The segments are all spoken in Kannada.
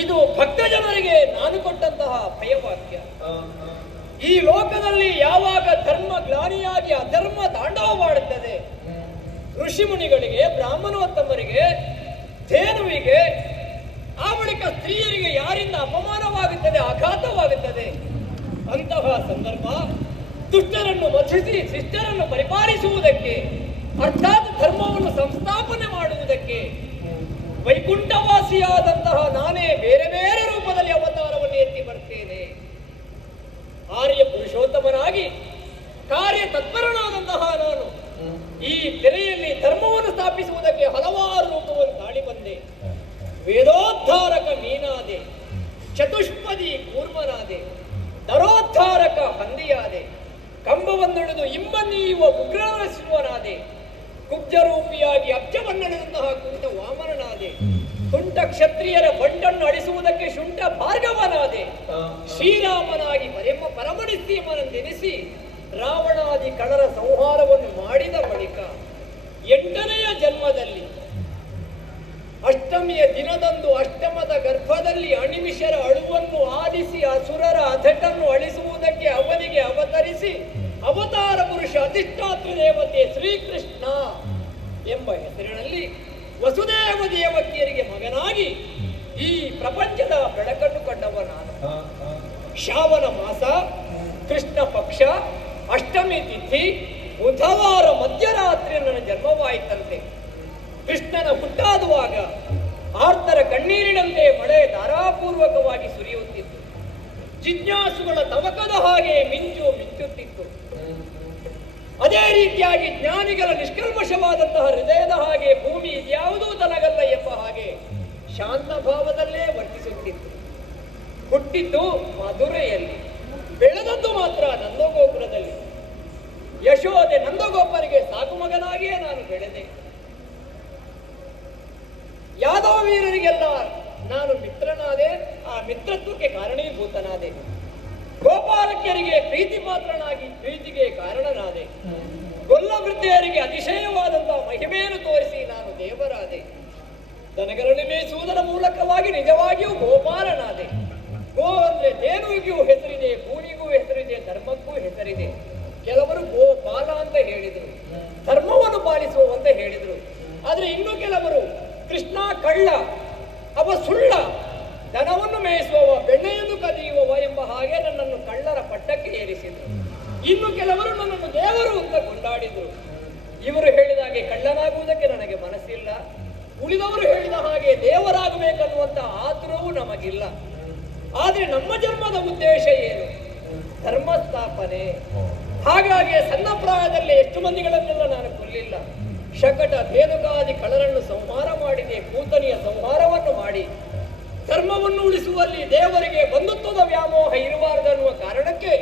ಇದು ಭಕ್ತ ಜನರಿಗೆ ನಾನು ಕೊಟ್ಟಂತಹ ಭಯವಾಕ್ಯ. ಈ ಲೋಕದಲ್ಲಿ ಯಾವಾಗ ಧರ್ಮ ಗ್ಲಾನಿಯಾಗಿ ಅಧರ್ಮ ತಾಂಡವವಾಡುತ್ತದೆ, ಋಷಿ ಮುನಿಗಳಿಗೆ, ಬ್ರಾಹ್ಮಣೋತ್ತಮರಿಗೆ, ಧೇನುವಿಗೆ, ಆ ಬಳಿಕ ಸ್ತ್ರೀಯರಿಗೆ ಯಾರಿಂದ ಅಪಮಾನವಾಗುತ್ತದೆ, ಆಘಾತವಾಗುತ್ತದೆ, ಅಂತಹ ಸಂದರ್ಭ ದುಷ್ಟರನ್ನು ವಧಿಸಿ ಶಿಷ್ಟರನ್ನು ಪರಿಪಾಲಿಸುವುದಕ್ಕೆ, ಅರ್ಥಾತ್ ಧರ್ಮವನ್ನು ಸಂಸ್ಥಾಪನೆ ಮಾಡುವುದಕ್ಕೆ ವೈಕುಂಠವಾಸಿಯಾದಂತಹ ನಾನೇ ಬೇರೆ ಬೇರೆ ರೂಪದಲ್ಲಿ ಅವತಾರವನ್ನು ಎತ್ತಿ ಬರ್ತೇನೆ. ಆರ್ಯ ಪುರುಷೋತ್ತಮನಾಗಿ ಕಾರ್ಯ ತತ್ಪರನಾದಂತಹ ನಾನು ಈ ತೆರೆಯಲ್ಲಿ ಧರ್ಮವನ್ನು ಸ್ಥಾಪಿಸುವುದಕ್ಕೆ ಹಲವಾರು ರೂಪವನ್ನು ತಾಳಿ ಬಂದೆ. ವೇದೋದ್ಧಾರಕ ನೀನಾದೆ, ಚತುಷ್ಪದಿ ಕೂರ್ಮನಾದೆ, ದರೋದ್ಧಾರಕ ಹಂದಿಯಾದೆ, ಕಂಬವನ್ನುಳಿದು ಇಂಬನ್ನೀಯುವ ಉಗ್ರನರಸಿಂಹನಾದೆ, ಕುಬ್ಜರೂಪಿಯಾಗಿ ಅಬ್ಜವನ್ನಳೆದಂತಹ ಕುಂಟ ವಾಮನನಾದೆ, ತುಂಟ ಕ್ಷತ್ರಿಯರ ಬಂಟನ್ನು ಅಳಿಸುವುದಕ್ಕೆ ಶುಂಠ ಭಾರ್ಗವನಾದೆ, ಶ್ರೀರಾಮನಾಗಿ ಪರಮನಿಸ್ತೀಮನೆನಿಸಿ ರಾವಣಾದಿ ಕಳರ ಸಂಹಾರವನ್ನು ಮಾಡಿದ ಬಳಿಕ 8ನೆಯ ಜನ್ಮದಲ್ಲಿ ಅಷ್ಟಮಿಯ ದಿನದಂದು ಅಷ್ಟಮದ ಗರ್ಭದಲ್ಲಿ ಅಣಿಮಿಷರ ಅಳುವನ್ನು ಆಲಿಸಿ ಅಸುರರ ಅಧಟನ್ನು ಅಳಿಸುವುದಕ್ಕೆ ಅವನಿಗೆ ಅವತರಿಸಿ ಅವತಾರ ಪುರುಷ ಅಧಿಷ್ಠಾತೃ ದೇವತೆ ಶ್ರೀಕೃಷ್ಣ ಎಂಬ ಹೆಸರಿನಲ್ಲಿ ವಸುದೇವ ದೇವಕಿಯರಿಗೆ ಮಗನಾಗಿ ಈ ಪ್ರಪಂಚದ ಬೆಳಕನ್ನು ಕಂಡವ ನಾನು. ಶ್ರಾವಣ ಮಾಸ ಕೃಷ್ಣ ಪಕ್ಷ ಅಷ್ಟಮಿ ತಿಥಿ ಬುಧವಾರ ಮಧ್ಯರಾತ್ರಿ ನನ್ನ ಜನ್ಮವಾಯಿತಂತೆ. ಕೃಷ್ಣನ ಹುಟ್ಟಾದುವಾಗ ಆರ್ತರ ಕಣ್ಣೀರಿನಂತೆ ಮಳೆ ಧಾರಾಪೂರ್ವಕವಾಗಿ ಸುರಿಯುತ್ತಿತ್ತು. ಜಿಜ್ಞಾಸುಗಳ ತವಕದ ಹಾಗೆ ಮಿಂಚು ಮಿಂಚುತ್ತಿತ್ತು. ಅದೇ ರೀತಿಯಾಗಿ ಜ್ಞಾನಿಗಳ ನಿಷ್ಕಲ್ಮಶವಾದಂತಹ ಹೃದಯದ ಹಾಗೆ ಭೂಮಿ ಇದ್ಯಾವುದೂ ತನಗಲ್ಲ ಎಂಬ ಹಾಗೆ ಶಾಂತ ಭಾವದಲ್ಲೇ ವರ್ತಿಸುತ್ತಿತ್ತು. ಹುಟ್ಟಿದ್ದು ಮಧುರೆಯಲ್ಲಿ, ಬೆಳೆದದ್ದು ಮಾತ್ರ ನಂದಗೋಪುರದಲ್ಲಿ. ಯಶೋದೆ ನಂದಗೋಪರಿಗೆ ಸಾಕು ಮಗನಾಗಿಯೇ ನಾನು ಬೆಳೆದೆ. ಯಾದವ ವೀರರಿಗೆಲ್ಲ ನಾನು ಮಿತ್ರನಾದೆ, ಆ ಮಿತ್ರತ್ವಕ್ಕೆ ಕಾರಣೀಭೂತನಾದೆ. ಗೋಪಾಲಕ್ಯರಿಗೆ ಪ್ರೀತಿ ಪಾತ್ರನಾಗಿ ಪ್ರೀತಿಗೆ ಕಾರಣನಾದೆ. ಗೊಲ್ಲ ವೃದ್ಧೆಯರಿಗೆ ಅತಿಶಯವಾದಂತಹ ಮಹಿಮೆಯನ್ನು ತೋರಿಸಿ ನಾನು ದೇವರಾದೆ. ದನಗಳನ್ನು ಮೇಯಿಸುವುದರ ಮೂಲಕವಾಗಿ ನಿಜವಾಗಿಯೂ ಗೋಪಾಲನಾದೆ. ಗೋ ಅಂದ್ರೆ ದೇನುವಿಗೂ ಹೆಸರಿದೆ, ಭೂಮಿಗೂ ಹೆಸರಿದೆ, ಧರ್ಮಕ್ಕೂ ಹೆಸರಿದೆ. ಕೆಲವರು ಗೋಪಾಲ ಅಂತ ಹೇಳಿದರು, ಧರ್ಮವನ್ನು ಪಾಲಿಸುವ ಅಂತ ಹೇಳಿದರು. ಆದ್ರೆ ಇನ್ನು ಕೆಲವರು ಕೃಷ್ಣ ಕಳ್ಳ, ಅವ ಸುಳ್ಳ, ದನವನ್ನು ಮೇಯಿಸುವವ, ಬೆಣ್ಣೆಯನ್ನು ಕದಿಯುವವ ಎಂಬ ಹಾಗೆ ನನ್ನನ್ನು ಕಳ್ಳರ ಪಟ್ಟಕ್ಕೆ ಏರಿಸಿದರು. ಇನ್ನು ಕೆಲವರು ನನ್ನನ್ನು ದೇವರು ಅಂತ ಕೊಂಡಾಡಿದರು. ಇವರು ಹೇಳಿದ ಹಾಗೆ ಕಳ್ಳನಾಗುವುದಕ್ಕೆ ನನಗೆ ಮನಸ್ಸಿಲ್ಲ, ಉಳಿದವರು ಹೇಳಿದ ಹಾಗೆ ದೇವರಾಗಬೇಕನ್ನುವಂತ ಆತುರವೂ ನಮಗಿಲ್ಲ. ಆದ್ರೆ ನಮ್ಮ ಜನ್ಮದ ಉದ್ದೇಶ ಏನು? ಧರ್ಮ ಸ್ಥಾಪನೆ. ಹಾಗಾಗಿ ಸಣ್ಣ ಪ್ರಾಯದಲ್ಲಿ ಎಷ್ಟು ಮಂದಿಗಳನ್ನೆಲ್ಲ ನಾನು ಕೊಲ್ಲಿಲ್ಲ. ಶಕಟ ಧೇನುಕಾದಿ ಕಳರನ್ನು ಸಂಹಾರ ಮಾಡಿದೆ, ಕೂತನಿಯ ಸಂಹಾರವನ್ನು ಮಾಡಿ ಧರ್ಮವನ್ನು ಉಳಿಸುವಲ್ಲಿ ದೇವರಿಗೆ ಬಂಧುತ್ವದ ವ್ಯಾಮೋಹ ಇರಬಾರದನ್ನುವ ಕಾರಣಕ್ಕೆ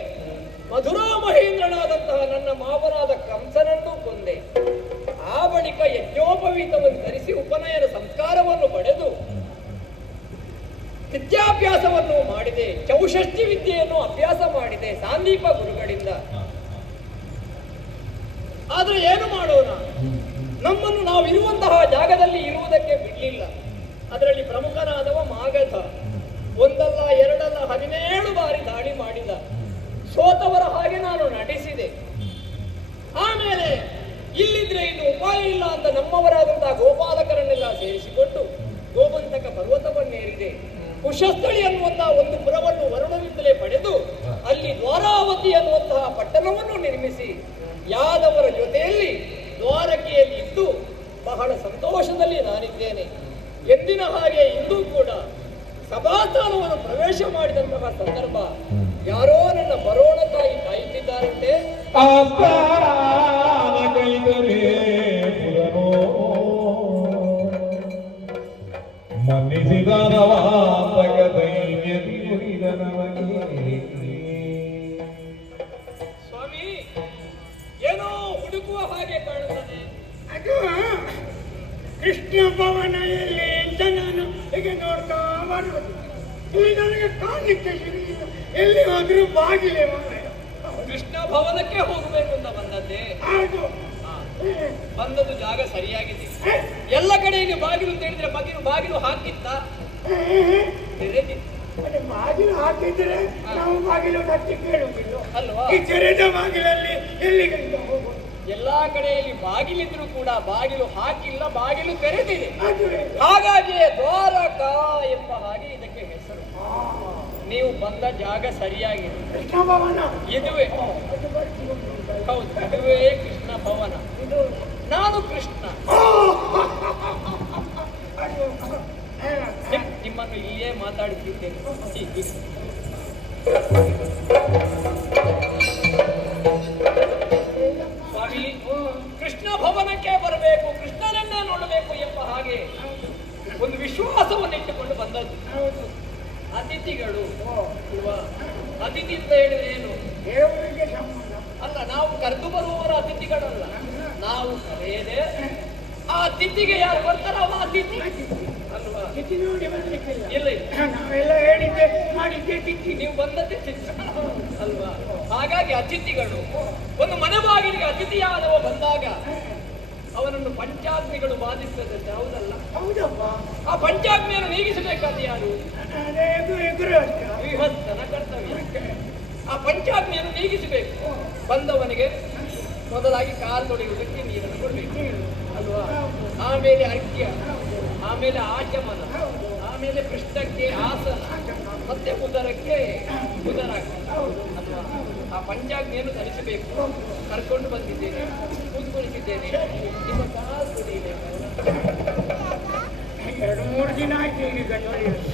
ಮಧುರಾ ಮಹೇಂದ್ರನಾದಂತಹ ನನ್ನ ಮಾವನಾದ ಕಂಸನನ್ನು ಕೊಂದೆ. ಆ ಬಳಿಕ ಯಜ್ಞೋಪವೀತವನ್ನು ಧರಿಸಿ ಉಪನಯನ ಸಂಸ್ಕಾರವನ್ನು ಪಡೆದು ವಿದ್ಯಾಭ್ಯಾಸವನ್ನು ಮಾಡಿದೆ. ಚೌಷಷ್ಠಿ ವಿದ್ಯೆಯನ್ನು ಅಭ್ಯಾಸ ಮಾಡಿದೆ ಸಾಂದೀಪ ಗುರುಗಳಿಂದ. ಆದ್ರೆ ಏನು ಮಾಡೋಣ, ನಮ್ಮನ್ನು ನಾವಿರುವಂತಹ ಜಾಗದಲ್ಲಿ ಇರುವುದಕ್ಕೆ ಬಿಡಲಿಲ್ಲ. ಅದರಲ್ಲಿ ಪ್ರಮುಖನಾದವ ಮಾಗಧ. ಒಂದಲ್ಲ ಎರಡಲ್ಲ 17 ಬಾರಿ ದಾಳಿ ಮಾಡಿದ. ಸೋತವರ ಹಾಗೆ ನಾನು ನಟಿಸಿದೆ. ಆಮೇಲೆ ಇಲ್ಲಿದ್ರೆ ಇನ್ನು ಉಪಾಯ ಇಲ್ಲ ಅಂತ ನಮ್ಮವರಾದಂತಹ ಗೋಪಾಲಕರನ್ನೆಲ್ಲ ಸೇರಿಸಿಕೊಂಡು ಗೋಮಂತಕ ಪರ್ವತವನ್ನೇರಿದೆ. ಕುಶಸ್ಥಳಿ ಅನ್ನುವಂತಹ ಒಂದು ಪುರವನ್ನು ವರುಣನಿಂದಲೇ ಪಡೆದು ಅಲ್ಲಿ ದ್ವಾರಾವತಿ ಅನ್ನುವಂತಹ ಪಟ್ಟಣವನ್ನು ನಿರ್ಮಿಸಿ ಯಾದವರ ಜೊತೆಯಲ್ಲಿ ದ್ವಾರಕೆಯಲ್ಲಿ ಇದ್ದು ಬಹಳ ಸಂತೋಷದಲ್ಲಿ ನಾನಿದ್ದೇನೆ. ಎಂದಿನ ಹಾಗೆ ಇಂದೂ ಕೂಡ ಸಭಾಸ್ಥಾನವನ್ನು ಪ್ರವೇಶ ಮಾಡಿದಂತಹ ಸಂದರ್ಭ ಯಾರೋ ನನ್ನ ಬರೋಣ ತಾಯಿ ಕಾಯುತ್ತಿದ್ದಾರಂತೆ. ಸ್ವಾಮಿ, ಏನೋ ಹುಡುಕುವ ಹಾಗೆ ಕಾಣುತ್ತದೆ. ಅದು ಕೃಷ್ಣ ಭವನ ಎಲ್ಲಿ ಅಂತ ನಾನು ಹೀಗೆ ನೋಡ್ತಾ ಬರುವುದು. ಇಲ್ಲಿ ನನಗೆ ಕಾಣಲಿಕ್ಕೆ ಸಿಗಲಿಲ್ಲ. ಎಲ್ಲಿ ಹೋದ್ರು ಬಾಗಿಲೇ ಮಾರಾಯ. ಕೃಷ್ಣ ಭವನಕ್ಕೆ ಹೋಗಬೇಕು ಅಂತ ಬಂದದ್ದೇ. ಹೌದು. ಬಂದದ್ದು ಜಾಗ ಸರಿಯಾಗಿದೆ. ಎಲ್ಲ ಕಡೆಯಲ್ಲಿ ಬಾಗಿಲು ತೆರೆದ್ರೆ ಬಾಗಿಲು ಹಾಕಿತ್ತ ತೆರೆದಿತ್ತು. ಅದೇ ಬಾಗಿಲು ಹಾಕಿದ್ರೆ ನಾವು ಬಾಗಿಲು ತಟ್ಟಿ ಕೇಳುವುದಿಲ್ಲ ಅಲ್ವಾ? ಈ ತೆರೆದ ಬಾಗಿಲಲ್ಲಿ ಎಲ್ಲಿಗೆ ಹೋಗುವುದು? ಎಲ್ಲಾ ಕಡೆಯಲ್ಲಿ ಬಾಗಿಲಿದ್ರು ಕೂಡ ಬಾಗಿಲು ಹಾಕಿಲ್ಲ, ಬಾಗಿಲು ತೆರೆದಿದೆ. ಅದುವೇ. ಹಾಗಾಗಿ ದ್ವಾರಕ ಎಂಬ ಹಾಗೆ ಇದಕ್ಕೆ ಹೆಸರು. ನೀವು ಬಂದ ಜಾಗ ಸರಿಯಾಗಿದೆ. ಕೃಷ್ಣ ಭವನ ಇದುವೇ ಅದು ಬರ್ತೀವಿ ಉಂಟಲ್ಲ. ಹೌದು, ಇದುವೇ ಕೃಷ್ಣ ಭವನ. ಇದು ನಾನು ಕೃಷ್ಣ. ಅದು ನಿಮ್ಮನ್ನು ಇಲ್ಲಿಯೇ ಮಾತಾಡುತ್ತಿದ್ದೇನೆ. ಸ್ವಾಮಿ, ಕೃಷ್ಣ ಭವನಕ್ಕೆ ಬರಬೇಕು, ಕೃಷ್ಣನನ್ನೇ ನೋಡಬೇಕು ಎಂಬ ಹಾಗೆ ಒಂದು ವಿಶ್ವಾಸವನ್ನು ಇಟ್ಟುಕೊಂಡು ಬಂದದ್ದು. ಹೌದು. ಅತಿಥಿಗಳು ಅಲ್ವಾ? ಅತಿಥಿ ಅಂತ ಹೇಳಿದ್ರೆ ಏನು? ದೇವರಿಗೆ ಸಂಬಂಧ. ಅಲ್ಲ, ನಾವು ಕರೆದು ಬರುವವರ ಅತಿಥಿಗಳಲ್ಲ, ನಾವು ಕರೆಯದೆ ಆ ಅತಿಥಿಗೆ ಯಾರು ಬರ್ತಾರ ಅವ ಅತಿಥಿ ಅಲ್ವಾ? ತಿಥಿ ನೋಡಿ ಬರ್ಲಿಕ್ಕಿಲ್ಲ. ಇಲ್ಲ ಇಲ್ಲ, ನಾವೆಲ್ಲ ಹೇಳಿದ್ದೆ ಮಾಡಿದ್ದೆ ತಿಥಿ. ನೀವು ಬಂದದ್ದೇ ತಿಥಿ ಅಲ್ವಾ? ಹಾಗಾಗಿ ಅತಿಥಿಗಳು ಒಂದು ಮನೆ ಬಾಗಿಲಿಗೆ ಅತಿಥಿಯಾದವ ಬಂದಾಗ ಅವನನ್ನು ಪಂಚಾಗ್ನಿಗಳು ಬಾಧಿಸ್ತದಂತೆ, ಹೌದಲ್ಲ? ಹೌದಪ್ಪ. ಆ ಪಂಚಾಗ್ನಿಯನ್ನು ನೀಗಿಸಬೇಕಾದ ಯಾರು? ಅದೇ ಎಗುರು ಅಷ್ಟ. ಗೃಹಸ್ಥನ ಕರ್ತವ್ಯ. ಆ ಪಂಚಾಗ್ನಿಯನ್ನು ನೀಗಿಸಬೇಕು. ಬಂದವನಿಗೆ ಮೊದಲಾಗಿ ಕಾಲು ತೊಳೆಯುವುದಕ್ಕೆ ನೀರನ್ನು ಕೊಡಬೇಕು ಅಲ್ವಾ? ಆಮೇಲೆ ಅರ್ಘ್ಯ, ಆಮೇಲೆ ಆಚಮನ, ಆಮೇಲೆ ಪೃಷ್ಠಕ್ಕೆ ಆಸನ, ಮತ್ತೆ ಉದರಕ್ಕೆ ಉದರಾಗ್ಯ ಅಲ್ವಾ? ಆ ಪಂಚಾಗ್ನಿಯನ್ನು ಧರಿಸಬೇಕು. ಕರ್ಕೊಂಡು ಬಂದಿದ್ದೇನೆ, ಕೂತ್ಕೊಳಿಸಿದ್ದೇನೆ. ನಿಮ್ಮ ಕಾಲು ತೊಳೆಯಬೇಕು. 2-3 ದಿನ ಆಯ್ತು ಈಗ ತೊಳೆಯೋದು.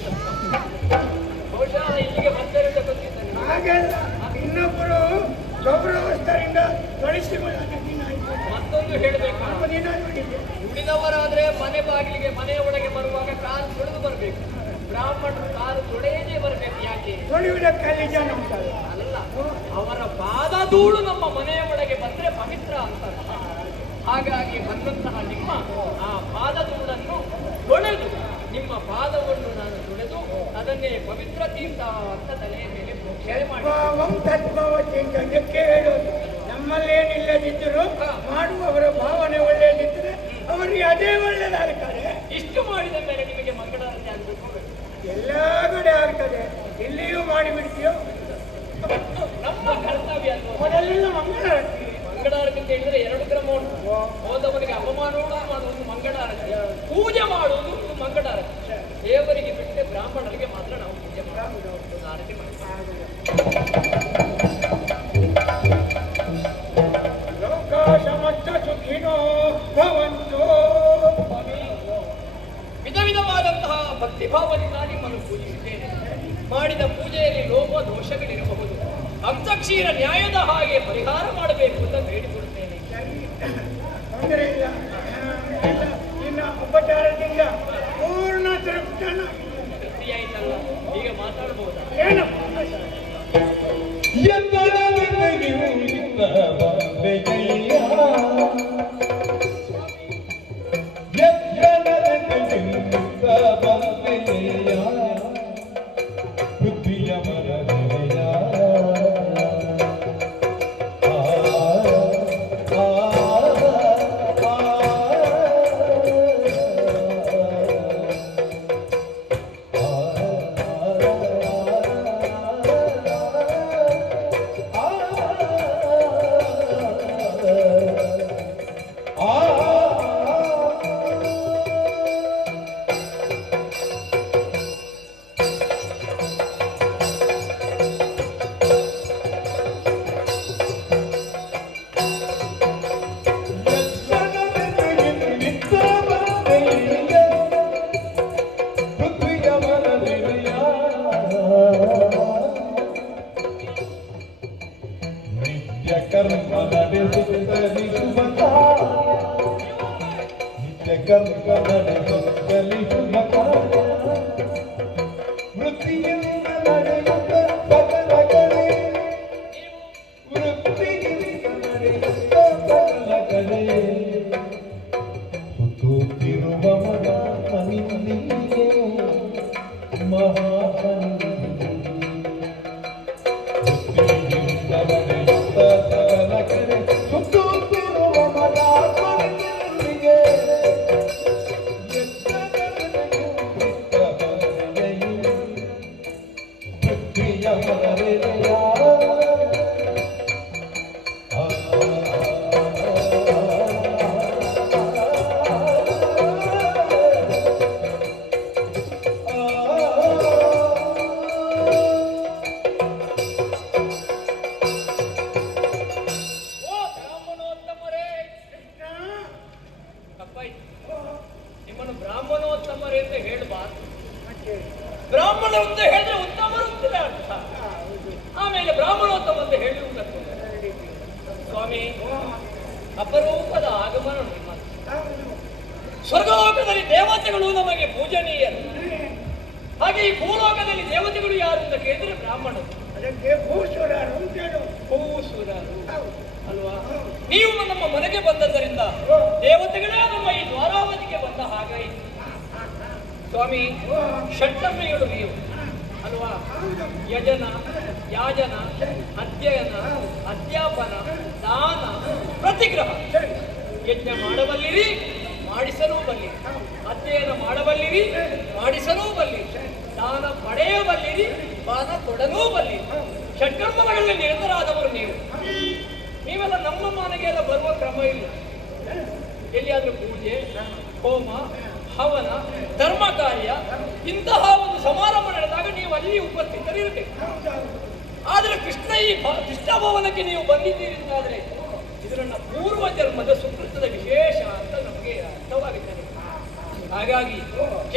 ಬಹುಶಃ ಇಲ್ಲಿಗೆ ಬಂದರಿಂದ ಗೊತ್ತಿದ್ದಾನೆ. ಹಾಗೆಲ್ಲ ಇನ್ನೊಬ್ಬರು ಗೌರವಸ್ಥರಿಂದ ತೊಳಿಸಿಕೊಳ್ಳೋದು ದಿನ ಆಯ್ತು. ಮತ್ತೊಂದು ಹೇಳಬೇಕು, ಸ್ವಲ್ಪ ದಿನ ನೋಡಿದ್ದೆ. ಉಳಿದವರಾದ್ರೆ ಮನೆ ಬಾಗಿಲಿಗೆ ಮನೆಯ ಒಳಗೆ ಬರುವಾಗ ಕಾಲು ತೊಳೆದು ಬರಬೇಕು. ಬ್ರಾಹ್ಮಣರು ಕಾಲು ತೊಳೆಯದೇ ಬರಬೇಕು. ಯಾಕೆ? ತೊಳೆಯುವುದಕ್ಕಲ್ಲಿ ಜನ ಉಂಟಲ್ಲ. ಅಲ್ಲ, ಅವರ ಪಾದ ಧೂಳು ನಮ್ಮ ಮನೆಯ ಒಳಗೆ ಬಂದ್ರೆ ಪವಿತ್ರ ಅಂತ. ಹಾಗಾಗಿ ಬಂದಂತಹ ನಿಮ್ಮ ಆ ಪಾದ ಧೂಳನ್ನು ತೊಳೆದು, ನಿಮ್ಮ ಪಾದವನ್ನು ನಾನು ತೊಳೆದು ಅದನ್ನೇ ಪವಿತ್ರ ತೀರ್ಥ ಅಂತ ತಲೆಯ ಮೇಲೆ ಪ್ರೋಕ್ಷಣೆ ಮಾಡಿ ಭಾವಂ ತದ್ಭವತಿ ಅಂತ ಅದಕ್ಕೆ ಹೇಳೋದು. ನಮ್ಮಲ್ಲೇನಿಲ್ಲದಿದ್ದರೂ ಮಾಡುವವರ ಭಾವನೆ ಒಳ್ಳೆಯದಿದ್ದರೆ ಅವರಿಗೆ ಅದೇ ಒಳ್ಳೆಯದಾಗ್ತದೆ. ಇಷ್ಟು ಮಾಡಿದ ಮೇಲೆ ನಿಮಗೆ ಮಂಗಳಾರತಿ ಆಗಬೇಕು. ಎಲ್ಲ ಕಡೆ ಆಗ್ತದೆ, ಇಲ್ಲಿಯೂ ಮಾಡಿಬಿಡ್ತೀಯೋ. ನಮ್ಮ ಕರ್ತವ್ಯ ಅಲ್ವಾ? ಮೊದಲೆಲ್ಲ ಮಂಗಳಾರತಿ. ಮಂಗಳಾರತಿ ಅಂತ ಹೇಳಿದ್ರೆ 2 ಕ್ರಮ ಉಂಟು. ಹೋದವನಿಗೆ ಅಪಮಾನವನ್ನು ಮಾಡುವುದು ಮಂಗಳಾರತಿ, ಪೂಜೆ ಮಾಡುವುದು ಒಂದು ಮಂಗಳಾರತಿ. ದೇವರಿಗೆ ಬಿಟ್ಟರೆ ಬ್ರಾಹ್ಮಣರಿಗೆ ಮಾತ್ರ ನಾವು ಪೂಜೆ ಮಾಡುವುದು, ಆರತಿ ಮಾಡ್ತೀವಿ. ಲೋಕ ಸಮಸ್ತ ಸುಖಿನೋ ಭವಂತೋ. ವಿಧ ವಿಧವಾದಂತಹ ಭಕ್ತಿಭಾವದಿಂದ ನಿಮ್ಮನ್ನು ಪೂಜಿಸಿದ್ದೇನೆ. ಮಾಡಿದ ಪೂಜೆಯಲ್ಲಿ ಲೋಪ ದೋಷಗಳಿರಬಹುದು. ಹಂಸಕ್ಷೀರ ನ್ಯಾಯದ ಹಾಗೆ ಪರಿಹಾರ ಮಾಡಬೇಕು ಅಂತ ಬೇಡಿಕೊಡುತ್ತೇನೆ. ತೊಂದರೆ ಇಲ್ಲ. ನಿನ್ನ ಉಪಚಾರದಿಂದ ಪೂರ್ಣ ತೃಪ್ತನ. ತೃಪ್ತಿಯಾಯ್ತಲ್ಲ? ಈಗ ಮಾತಾಡಬಹುದಾ? ಏನಪ್ಪ ಬುದ್ಧಿಯ ಮನದೆಯ ನಡೆಯುತ್ತಲಿಸುವ ಕಾರ್ಯ ವೃತ್ತಿಯಿಂದ ನಡೆಯುತ್ತ ಸಕಲ ಕಡೆ ವೃತ್ತಿಯಿಂದ ನಡೆಯುತ್ತ ಸಕಲ ಕಡೆ ಸುತ್ತುತ್ತಿರುವ ಮಗ ನಿನ್ನಿಗೆ ಮಹಾಸನ್ನಿಧಿಗೆ ವೃತ್ತಿಯಿಂದ ನಡೆಯುತ್ತ ಸಕಲ ಕಡೆ ಸುತ್ತುತ್ತಿರುವ ಮಗ ನಿನ್ನಿಗೆ ಪೃಥ್ವಿಯ ಮರೆಯ ಓ ಬ್ರಾಹ್ಮಣೋತ್ತಮರೇ, ಕೃಷ್ಣ ತಪ್ಪಾಯ್ತು. ನಿಮ್ಮನ್ನು ಬ್ರಾಹ್ಮಣೋತ್ತಮರೇ ಅಂತ ಹೇಳಬಾರ್ದು. ಮತ್ತೆ ಬ್ರಾಹ್ಮಣ ಅಂತ ಹೇಳಿದ್ರೆ ಉತ್ತಮರು ಅಂತಲೇ ಅರ್ಥ. ಹೌದು ಆಮೇಲೆ ಬ್ರಾಹ್ಮಣೋತ್ತಮ ಅಂತ ಹೇಳುವುದಕ್ಕೆ ಸ್ವಾಮಿ ಅಪರೂಪದ ಆಗಮನ ನಿಮ್ಮದು. ಹೌದು ಸ್ವರ್ಗಲೋಕದಲ್ಲಿ ದೇವತೆಗಳು ನಮಗೆ ಪೂಜನೀಯರು. ಹಾಗೆ ಈ ಭೂಲೋಕದಲ್ಲಿ ದೇವತೆಗಳು ಯಾರು ಅಂತ ಕೇಳಿದ್ರೆ ಬ್ರಾಹ್ಮಣರು, ಅದಕ್ಕೆ ಭೂಸುರರು ಅಂತ ಹೇಳು. ಭೂಸುರರು ಹೌದು ಅಲ್ವಾ? ನೀವು ನಮ್ಮ ಮನೆಗೆ ಬಂದದ್ದರಿಂದ ದೇವತೆಗಳೇ ನಮ್ಮ ಈ ದ್ವಾರಾವತಿಗೆ ಬಂದ ಹಾಗಾಯಿತು. ಸ್ವಾಮಿ ಷಟ್ಕರ್ಮಿಗಳು ನೀವು ಅಲ್ವಾ? ಹೌದು ಯಜನ, ಯಾಜನ, ಅಧ್ಯಯನ, ಅಧ್ಯಾಪನ, ದಾನ, ಪ್ರತಿಗ್ರಹ. ಯಜ್ಞ ಮಾಡಬಲ್ಲಿರಿ, ಮಾಡಿಸಲೂ ಬಲ್ಲಿರಿ. ಅಧ್ಯಯನ ಮಾಡಬಲ್ಲಿರಿ, ಮಾಡಿಸಲೂ ಬಲ್ಲಿರಿ. ದಾನ ಪಡೆಯಬಲ್ಲಿರಿ, ಬಾನ ಕೊಡಲೂ ಬಲ್ಲಿರಿ. ಷಟ್ಕರ್ಮಗಳಲ್ಲಿ ನಿರತರಾದವರು ನೀವು. ನೀವೆಲ್ಲ ನಮ್ಮ ಮನೆಗೆಲ್ಲ ಬರುವ ಕ್ರಮ ಇಲ್ಲ. ಎಲ್ಲಿಯಾದ್ರೂ ಪೂಜೆ, ಹೋಮ, ಹವನ, ಧರ್ಮ ಕಾರ್ಯ ಇಂತಹ ಒಂದು ಸಮಾರಂಭ ನಡೆದಾಗ ನೀವು ಅಲ್ಲಿ ಉಪಸ್ಥಿತರಿರಬೇಕು. ಆದರೆ ಕೃಷ್ಣ ಭವನಕ್ಕೆ ನೀವು ಬಂದಿದ್ದೀರಿ ಅಂತಾದ್ರೆ ಇದು ನನ್ನ ಪೂರ್ವ ಜನ್ಮದ ಸುಕೃತದ ವಿಶೇಷ ಅಂತ ನಮಗೆ ಅರ್ಥವಾಗುತ್ತದೆ. ಹಾಗಾಗಿ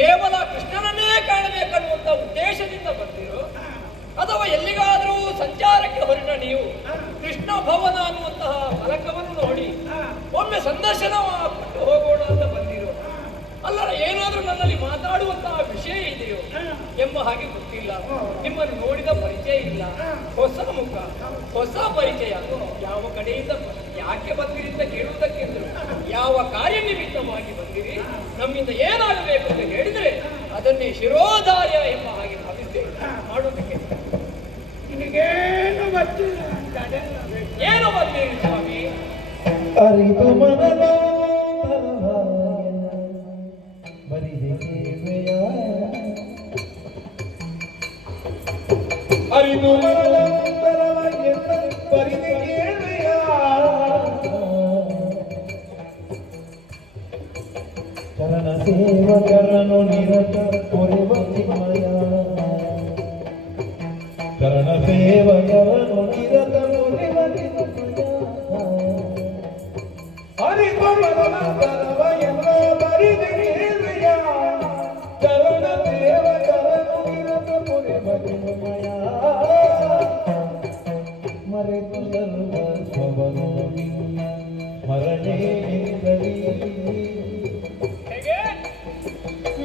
ಕೇವಲ ಕೃಷ್ಣನನ್ನೇ ಕಾಣಬೇಕನ್ನುವಂತ ಉದ್ದೇಶದಿಂದ ಬಂದಿರೋ ಅಥವಾ ಎಲ್ಲಿಗಾದರೂ ಸಂಚಾರಕ್ಕೆ ಹೊರಟ ನೀವು ಕೃಷ್ಣ ಭವನ ಅನ್ನುವಂತಹ ಫಲಕವನ್ನು ನೋಡಿ ಒಮ್ಮೆ ಸಂದರ್ಶನ ಕೊಟ್ಟು ಹೋಗೋಣ ಅಂತ ಬಂದಿರೋ, ಅಲ್ಲ ಏನಾದ್ರೂ ನನ್ನಲ್ಲಿ ಮಾತಾಡುವಂತಹ ವಿಷಯ ಇದೆಯೋ ಎಂಬ ಹಾಗೆ ಗೊತ್ತಿಲ್ಲ. ನಿಮ್ಮನ್ನು ನೋಡಿದ ಪರಿಚಯ ಇಲ್ಲ, ಹೊಸ ಮುಖ, ಹೊಸ ಪರಿಚಯ. ಯಾವ ಕಡೆಯಿಂದ ಯಾಕೆ ಬಂದಿರಿ ಅಂತ ಕೇಳುವುದಕ್ಕಿಂತಲೂ ಯಾವ ಕಾರ್ಯನಿಮಿತ್ತವಾಗಿ ಬಂದಿರಿ, ನಮ್ಮಿಂದ ಏನಾಗಬೇಕು ಅಂತ ಹೇಳಿದ್ರೆ ಅದನ್ನೇ ಶಿರೋಧಾರ್ಯ ಎಂಬ ಹಾಗೆ ಭಾವಿಸಿ ಮಾಡುವುದಕ್ಕೆ. ನಿನಗೇನು ಗೊತ್ತಿಲ್ಲ ಅಂತ ಅದೆಲ್ಲ ಬೇಕು. ಏನು ಬಂದಿರಿ ಸ್ವಾಮಿ? ಅರಿತು ಮನದ ಬರಿದೆ ಕೇಳುವೆಯ ಅರಿತು ಮನದ ಬರಿದೆ ಕೇಳುವೆಯ ಚರಣ ಸೇವಕರನು ನಿರತ ಕೊರೆವ ಚಿನ್ಮಯ ಚರಣ ಸೇವಕರನು ನಿರತ ಕೊರೆವ ಚಿನ್ಮಯ ಅರಿತು ಮನದ ಎಲ್ಲ ಬರಿದೆ ಕೇಳುವೆಯ ಚರಣ ಸೇವಕರನು ನಿರತ ಕೊರೆವ ಚಿನ್ಮಯ ಮರೆತು ಸರ್ವಸ್ವವನು ಮರಣೆ ನಿಂದಲಿ ಹೇಗೆ?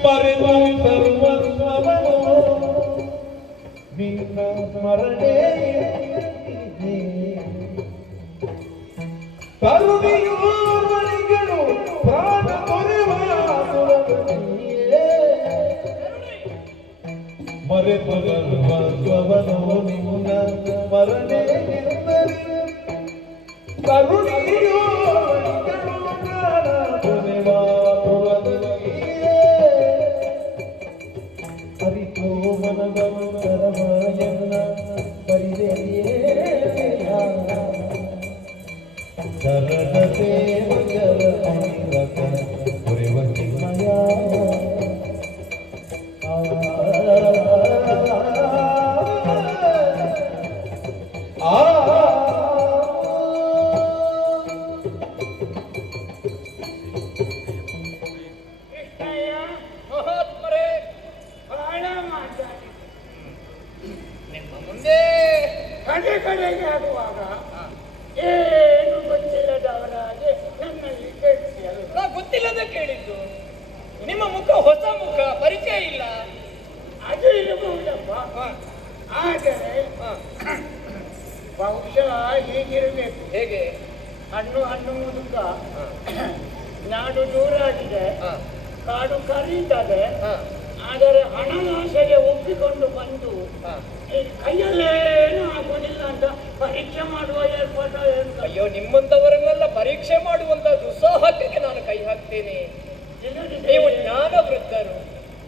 ಮರೆತು ಸರ್ವಸ್ವವನು ನಿನ್ನ ಸ್ಮರಣೆ ಕರುಣೆಯೋರ್ವರಿಗಳು ಪ್ರಾಣ ತೊರೆವ ಸುರವನಿಯೇ ಮರೆತು ಸರ್ವಸ್ವವನು ನಿನ್ನ ಸ್ಮರಣೆ ಕರುಣೆಯೋರ್ವರಿಗಳು ಪ್ರಾಣ ತೊರೆವ ಸುರವನಿಯೇ ಅರಿತು ಮನದನು ಕರಮಯನ್ನ ಪರಿದೆಯೇ ಶರಣ ಸೇವಕರ ನಿರತ ಕೊರೆವ ಚಿನ್ಮಯ ನಿಮ್ಮ ಮುಖ ಹೊಸ ಮುಖ, ಪರಿಚಯ ಇಲ್ಲ. ಅದು ಇರಬಹುದಪ್ಪ. ಹ, ಆದರೆ ಹ. ಬಹುಶಃ ಹೀಗಿರಬೇಕು. ಹೇಗೆ? ಹಣ್ಣು ಮುದುಕ, ಹ, ನಾಡು ದೂರ ಆಗಿದೆ, ಹ, ಕಾಡು ಕರೀತದೆ. ಹ, ಆದರೆ ಹಣನಾಶೆಗೆ ಒಪ್ಪಿಕೊಂಡು ಬಂದು ಹ. ಈ ಕೈಯಲ್ಲೇನು ಆಗೋದಿಲ್ಲ ಅಂತ ಪರೀಕ್ಷೆ ಮಾಡುವ ಏರ್ಪಾಟ ಏನು? ಅಯ್ಯೋ, ನಿಮ್ಮಂತವರನ್ನೆಲ್ಲ ಪರೀಕ್ಷೆ ಮಾಡುವಂತ ದುಸ್ಸಾಹಸಕ್ಕೆ ನಾನು ಕೈ ಹಾಕ್ತೇನೆ. ನೀವು ಜ್ಞಾನ ವೃದ್ಧರು,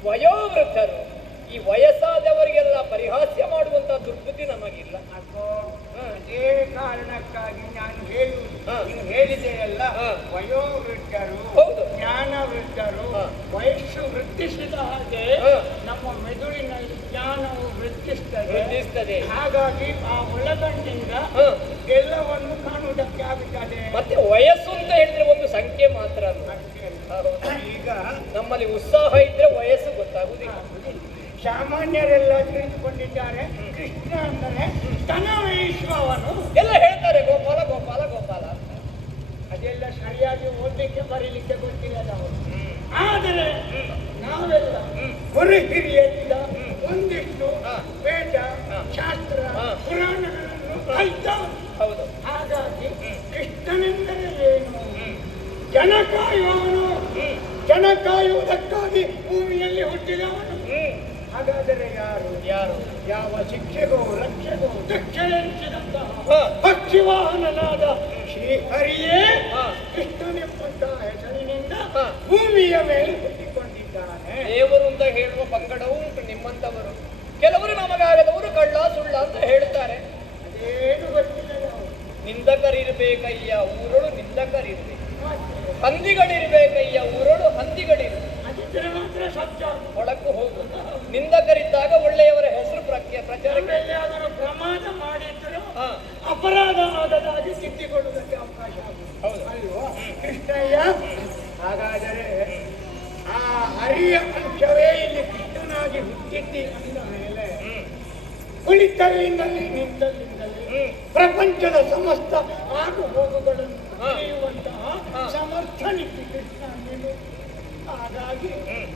ವಯೋವೃದ್ಧರು. ಈ ವಯಸ್ಸಾದವರಿಗೆಲ್ಲ ಪರಿಹಾಸ್ಯ ಮಾಡುವಂತ ದುರ್ಬುದ್ಧಿ ನಮಗಿಲ್ಲ. ಅಕ್ಕೋ, ಹ. ಅದೇ ಕಾರಣಕ್ಕಾಗಿ ನಾನು ಹೇಳುವುದು, ಹ. ನೀನು ಹೇಳಿದೆಯಲ್ಲ, ಹ. ವಯೋವೃದ್ಧರು, ಹೌದು. ಜ್ಞಾನ ವೃದ್ಧರು. ಹ. ವಯಸ್ಸು ವೃದ್ಧಿಸಿದ ಹಾಗೆ ಹ. ನಮ್ಮ ಮೆದುಳಿನಲ್ಲಿ ಜ್ಞಾನವು ವೃದ್ಧಿಸ್ತದೆ. ವೃದ್ಧಿಸ್ತದೆ. ಹಾಗಾಗಿ ಆ ಒಳಗಣ್ಣಿಂದ ಹ. ಎಲ್ಲವನ್ನು ಕಾಣುವುದಕ್ಕೆ ಆಗುತ್ತದೆ. ಮತ್ತೆ ವಯಸ್ಸು ಅಂತ ಹೇಳಿದ್ರೆ ಒಂದು ಸಂಖ್ಯೆ ಮಾತ್ರ ಅಲ್ಲ. ಹೌದು. ಈಗ ನಮ್ಮಲ್ಲಿ ಉತ್ಸಾಹ ಇದ್ರೆ ವಯಸ್ಸು ಗೊತ್ತಾಗುದಿಲ್ಲ. ಸಾಮಾನ್ಯರೆಲ್ಲ ತಿಳಿದುಕೊಂಡಿದ್ದಾರೆ, ಕೃಷ್ಣ ಅಂದರೆ ಸ್ತನವೈಶ್ವವನು. ಎಲ್ಲ ಹೇಳ್ತಾರೆ ಗೋಪಾಲ ಗೋಪಾಲ ಗೋಪಾಲ ಅಂತ. ಅದೆಲ್ಲ ಸರಿಯಾಗಿ ಓದಲಿಕ್ಕೆ ಬರೀಲಿಕ್ಕೆ ಗೊತ್ತಿಲ್ಲ ನಾವು. ಹ್ಮ್. ಆದರೆ ಹ್ಮ್. ನಾವೆಲ್ಲ ಹ್ಮ್. ಹೊರ ಹಿರಿಯರಿಂದ ಹ್ಮ್. ಒಂದಿಷ್ಟು ಹ. ವೇದ, ಹ. ಶಾಸ್ತ್ರ, ಹ. ಪುರಾಣಗಳನ್ನು ಕಲಿತವರು. ಹೌದು. ಹಾಗಾಗಿ ಹ್ಮ್. ಕೃಷ್ಣನೆಂದರೆ ಏನು? ಹ್ಮ್. ಜನ ಕಾಯುವವನು. ಹ್ಮ್. ಜನ ಕಾಯುವುದಕ್ಕಾಗಿ ಭೂಮಿಯಲ್ಲಿ ಹುಟ್ಟಿದವನು. ಹ್ಮ್. ಹಾಗಾದರೆ ಯಾರು? ಯಾರು? ಯಾವ ಶಿಕ್ಷೆಗೋ ರಕ್ಷೆಗೋ ದಕ್ಷಿಣಂತಹ ಹ. ಪಕ್ಷಿವಾಹನನಾದ ಶ್ರೀಹರಿಯೇ ಹ. ಕೃಷ್ಣನೆಂಬಂತಹ ಹೆಸರಿನಿಂದ ಹ. ಭೂಮಿಯ ಮೇಲೆ ಹುಟ್ಟಿಕೊಂಡಿದ್ದಾನೆ. ದೇವರು ಅಂತ ಹೇಳುವ ಪಂಗಡವೂ ಉಂಟು ನಿಮ್ಮಂತವರು. ಕೆಲವರು ನಮಗಾಗದವರು ಕಳ್ಳ ಸುಳ್ಳ ಅಂತ ಹೇಳ್ತಾರೆ. ಅದೇನು ಗೊತ್ತಿಲ್ಲ ನಾವು. ನಿಂದಕರಿರ್ಬೇಕಯ್ಯ ಊರಳು ನಿಂದಕರಿರ್ಬೇಕು, ಹಂದಿಗಳಿರ್ಬೇಕಯ್ಯ ಊರಳು ಹಂದಿಗಳಿರ್ಬೇಕು. ಅದಿದ್ದರೆ ಮಾತ್ರ ಸತ್ಯ. ಒಳಕ್ಕೂ ಹೋಗು. ನಿಂದಕರಿದ್ದಾಗ ಒಳ್ಳೆಯವರ ಹೆಸರು ಪ್ರಚಾರಕ್ಕೆ. ಎಲ್ಲಿಯಾದರೂ ಪ್ರಮಾದ ಮಾಡಿದ್ರು ಹಾ. ಅಪರಾಧ ಆದದಾಗಿ ತಿದ್ದಿಕೊಳ್ಳುವುದಕ್ಕೆ ಅವಕಾಶ ಹೌದು. ಅಲ್ವಾ ಕೃಷ್ಣಯ್ಯ? ಹಾಗಾದರೆ ಆ ಹರಿಯ ಅಂಶವೇ ಇಲ್ಲಿ ಕೃಷ್ಣನಾಗಿ ಹುಟ್ಟಿದ್ದಿ ಅಂದ ಮೇಲೆ ಹ್ಮ್. ಕುಳಿತಲ್ಲಿಂದಲೇ ನಿಂತಲ್ಲಿಂದಲೇ ಹ್ಮ್. ಪ್ರಪಂಚದ ಸಮಸ್ತ ಆಗು ಹೋಗುಗಳನ್ನು ಹಾ. ತಿಳಿಯುವಂತಹ ಹಾ. ಸಮರ್ಥನಿತ್ತು ಕೃಷ್ಣ ಅಂದಿದ್ದು. ಹಾಗಾಗಿ ಹ್ಮ್.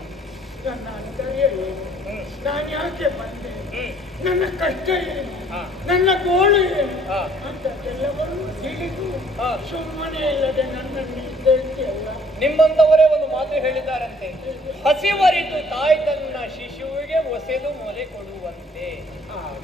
ನನ್ನ ಅಂತರ್ಯ ಏನು? ಹ್ಮ್. ನಾನು ಯಾಕೆ ಬಂದೆ? ಹ್ಮ್. ನನ್ನ ಕಷ್ಟ ಏನು? ಹಾ. ನನ್ನ ಗೋಳು ಏನು ಹಾ. ಅಂತ ಎಲ್ಲವನ್ನೂ ತಿಳಿದು ಹಾ. ಸುಮ್ಮನೆ ಇಲ್ಲದೆ ನನ್ನನ್ನು ಇದ್ದಲ್ಲ. ನಿಮ್ಮಂತವರೇ ಒಂದು ಮಾತು ಹೇಳಿದ್ದಾರಂತೆ, ಹಸಿವರಿತು ತಾಯಿ ತನ್ನ ಶಿಶುವಿಗೆ ಒಸೆದು ಮೊಲೆ ಕೊಡುವಂತೆ.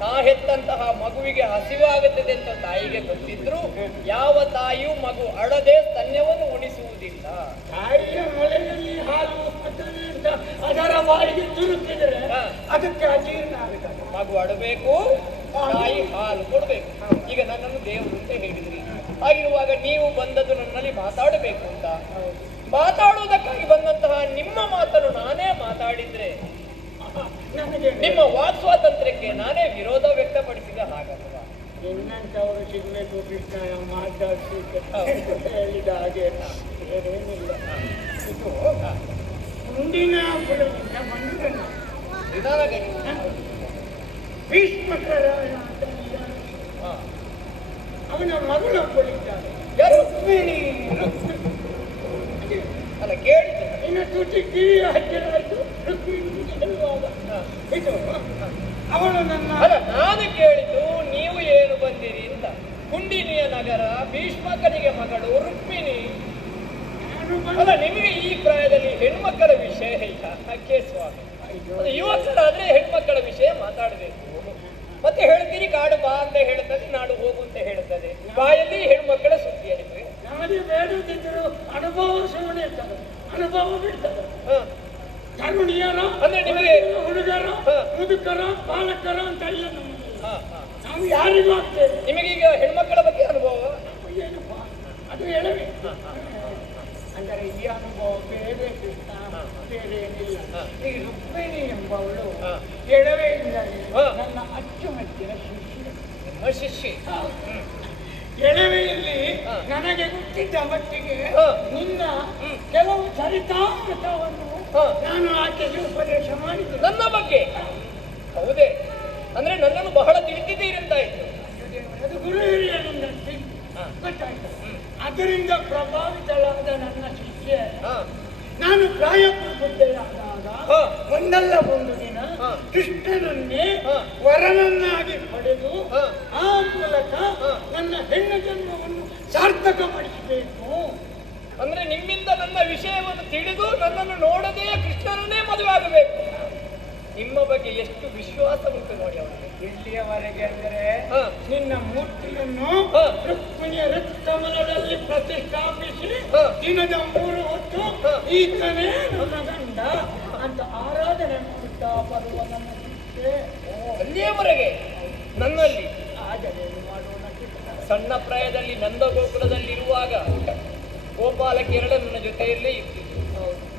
ತಾ ಹೆತ್ತಂತಹ ಮಗುವಿಗೆ ಹಸಿವಾಗುತ್ತದೆ ಅಂತ ತಾಯಿಗೆ ಗೊತ್ತಿದ್ರು ಯಾವ ತಾಯಿಯೂ ಮಗು ಅಳದೆ ಸ್ತನ್ಯವನ್ನು ಉಣಿಸುವುದಿಲ್ಲ. ತಾಯಿಯ ಮೊಲೆಯಲ್ಲಿ ಹಾಲು ಬರ್ತದೆ ಅಂತ ಅದರ ಬಾಯಿಗೆ ತುರುಕಿದರೆ ಹಾ. ಅದಕ್ಕೆ ಅಜೀರ್ಣ ಆಗುತ್ತದೆ. ಮಗು ಅಡಬೇಕು, ತಾಯಿ ಹಾಲು ಕೊಡಬೇಕು. ಈಗ ನನ್ನನ್ನು ದೇವರು ಅಂತ ಹೇಳಿದ್ರಿ. ಹಾಗಿರುವಾಗ ನೀವು ಬಂದದ್ದು ನನ್ನಲ್ಲಿ ಮಾತಾಡಬೇಕು ಅಂತ. ಮಾತಾಡುವುದಕ್ಕಾಗಿ ಬಂದಂತಹ ನಿಮ್ಮ ಮಾತನ್ನು ನಾನೇ ಮಾತಾಡಿದ್ರೆ ನನಗೆ ನಿಮ್ಮ ವಾಕ್ ಸ್ವಾತಂತ್ರ್ಯಕ್ಕೆ ನಾನೇ ವಿರೋಧ ವ್ಯಕ್ತಪಡಿಸಿದ ಹಾಗಲ್ವಾ? ನಿನ್ನಂತವರು ಸಿಗಬೇಕು ಕೃಷ್ಣ ಮಾತಾಡ್ಲಿಕ್ಕೆ. ಹೇಳಿದ ಹಾಗೆ ಬೇರೇನಿಲ್ಲ. ಇದು ಮುಂದಿನ ಪುರದಿಂದ ಬಂದಿದೆ. ನಿಧಾನಗತಿ. ಭೀಷ್ಮಕರಾಯ ಅಂತ ಇದ್ದಾರೆ. ಹಾ. ಅವನ ಮಗಳೊಬ್ಬಳಿದ್ದಾಳೆ. ಯಾರು? ರುಕ್ಮಿಣಿ. ರುಕ್ಮಿಣಿ. ಅಲ್ಲ, ಕೇಳಿದ್ದು. ಇನ್ನು ತುಟಿ ಕಿವಿ ಹತ್ತಿರ ಆಯ್ತು ರುಕ್ಮಿಣಿ ಹೇಳುವಾಗ. ಇದು ಅವಳು ನನ್ನ ಅಲ್ಲ, ನಾನು ಕೇಳಿದ್ದು ನೀವು ಏನು ಬಂದಿರಿ ಅಂತ. ಕುಂಡಿನಿಯ ನಗರ, ಭೀಷ್ಮಕನಿಗೆ ಮಗಳು ರುಕ್ಮಿಣಿ. ನಾನು ಅಲ್ಲ, ನಿಮಗೆ ಈ ಪ್ರಾಯದಲ್ಲಿ ಹೆಣ್ಮಕ್ಕಳ ವಿಷಯ ಇಲ್ಲ. ಅಕ್ಕೆ ಸ್ವಾಮಿ, ಅದು ಯುವಕರಾದ್ರೆ ಹೆಣ್ಮಕ್ಕಳ ವಿಷಯ ಮಾತಾಡಬೇಕು. ಮತ್ತೆ ಹೇಳ್ತೀರಿ ಕಾಡು ಬಾ ಅಂತ ಹೇಳುತ್ತದೆ, ನಾಡು ಹೋಗು ಅಂತ ಹೇಳುತ್ತದೆ. ಬಾಯಲ್ಲಿ ಹೆಣ್ಮಕ್ಕಳ ಸುದ್ದಿ ಅನಿದ್ರೆ ನಮಗೆ ಬೇಡದಿದ್ದರೂ ಅನುಭವ ಸುಮ್ಮನೆ ಇರ್ತದೆ, ಅನುಭವ ಬಿಡ್ತದೆ. ಹ. ತರುಣಿಯರ ಅಂದ್ರೆ ನಿಮಗೆ ಹುಡುಗರ ಹ. ಮುದುಕರ ಬಾಲಕರ ಅಂತ ಇಲ್ಲ ನಮಗೆ. ಹ, ಹ. ನಾವು ಯಾರಿಗೂ ಆಗ್ತೇವೆ. ನಿಮಗೀಗ ಹೆಣ್ಮಕ್ಕಳ ಬಗ್ಗೆ ಅನುಭವ? ಏನಪ್ಪ ಅದು ಹೇಳಬೇಕು. ಅಂದರೆ ಈ ಅನುಭವ ಬೇರೆ ಕೃಷ್ಣ, ಬೇರೆ ಏನಿಲ್ಲ. ಈ ರುಕ್ಮಿಣಿ ಎಂಬವಳು ಹ. ಎಡವೆಯಿಂದಲೇ ಹ. ನನ್ನ ಅಚ್ಚುಮೆಚ್ಚಿನ ಶಿಷ್ಯ. ನಿಮ್ಮ ಶಿಷ್ಯ. ಎಳವೆಯಲ್ಲಿ ಹ. ನನಗೆ ಗೊತ್ತಿದ್ದ ಮಟ್ಟಿಗೆ ಹ. ನಿನ್ನ ಹ್ಮ್. ಕೆಲವು ಚರಿತಾಮೃತವನ್ನು ಹ. ನಾನು ಆಕೆಗೆ ಉಪದೇಶ ಮಾಡಿದ್ದೆ. ನನ್ನ ಬಗ್ಗೆ? ಹೌದೇ? ಅಂದ್ರೆ ನನ್ನನ್ನು ಬಹಳ ತಿಳಿದಿದ್ದೀರಿ ಅಂತಾಯ್ತು. ಅದು ಗುರು ಹಿರಿಯರಿಂದ ಹ. ಗೊತ್ತಾಯ್ತು. ಅದರಿಂದ ಪ್ರಭಾವಿತಳಾದ ನನ್ನ ಶಿಷ್ಯ ಹ. ನಾನು ಪ್ರಾಯಪೂರ್ತಿಯಾದಾಗ ಹ. ಒಂದಲ್ಲ ಒಂದು ದಿನ ಹ. ಕೃಷ್ಣನನ್ನೇ ಹ. ವರನನ್ನಾಗಿ ಪಡೆದು ಹ. ಆ ಮೂಲಕ ಹ. ನನ್ನ ಹೆಣ್ಣು ಜನ್ಮವನ್ನು ಸಾರ್ಥಕಪಡಿಸಬೇಕು. ಅಂದ್ರೆ ನಿಮ್ಮಿಂದ ನನ್ನ ವಿಷಯವನ್ನು ತಿಳಿದು ನನ್ನನ್ನು ನೋಡದೆಯೇ ಕೃಷ್ಣನನ್ನೇ ಮದುವೆ ಆಗಬೇಕು. ನಿಮ್ಮ ಬಗ್ಗೆ ಎಷ್ಟು ವಿಶ್ವಾಸ ಉಂಟು ನೋಡಿ ಅವನಿಗೆ. ಇಲ್ಲಿಯವರೆಗೆ ಅಂದರೆ ಹ. ನಿನ್ನ ಮೂರ್ತಿಯನ್ನು ಹ. ರುಕ್ಮಿಣಿಯ ರಕ್ತಮಲದಲ್ಲಿ ಪ್ರತಿಷ್ಠಾಪಿಸಿ ಹ. ದಿನದ 3 ಹೊತ್ತು ಹ. ಈತನೇ ನನ್ನ ಗಂಡ ಅಂತ ಆರಾಧನೆ ಮಾಡುತ್ತಾ ಬರುವ ನನ್ನ ಶಿಕ್ಷೆ. ಅಲ್ಲಿಯವರೆಗೆ ನನ್ನಲ್ಲಿ ಆದರೆ ಮಾಡೋಣ ಕೃಷ್ಣ. ಸಣ್ಣ ಪ್ರಾಯದಲ್ಲಿ ನಂದಗೋಕುಲದಲ್ಲಿರುವಾಗ ಗೋಪಾಲಕೇರಳ ನನ್ನ ಜೊತೆಯಲ್ಲೇ ಇತ್ತು.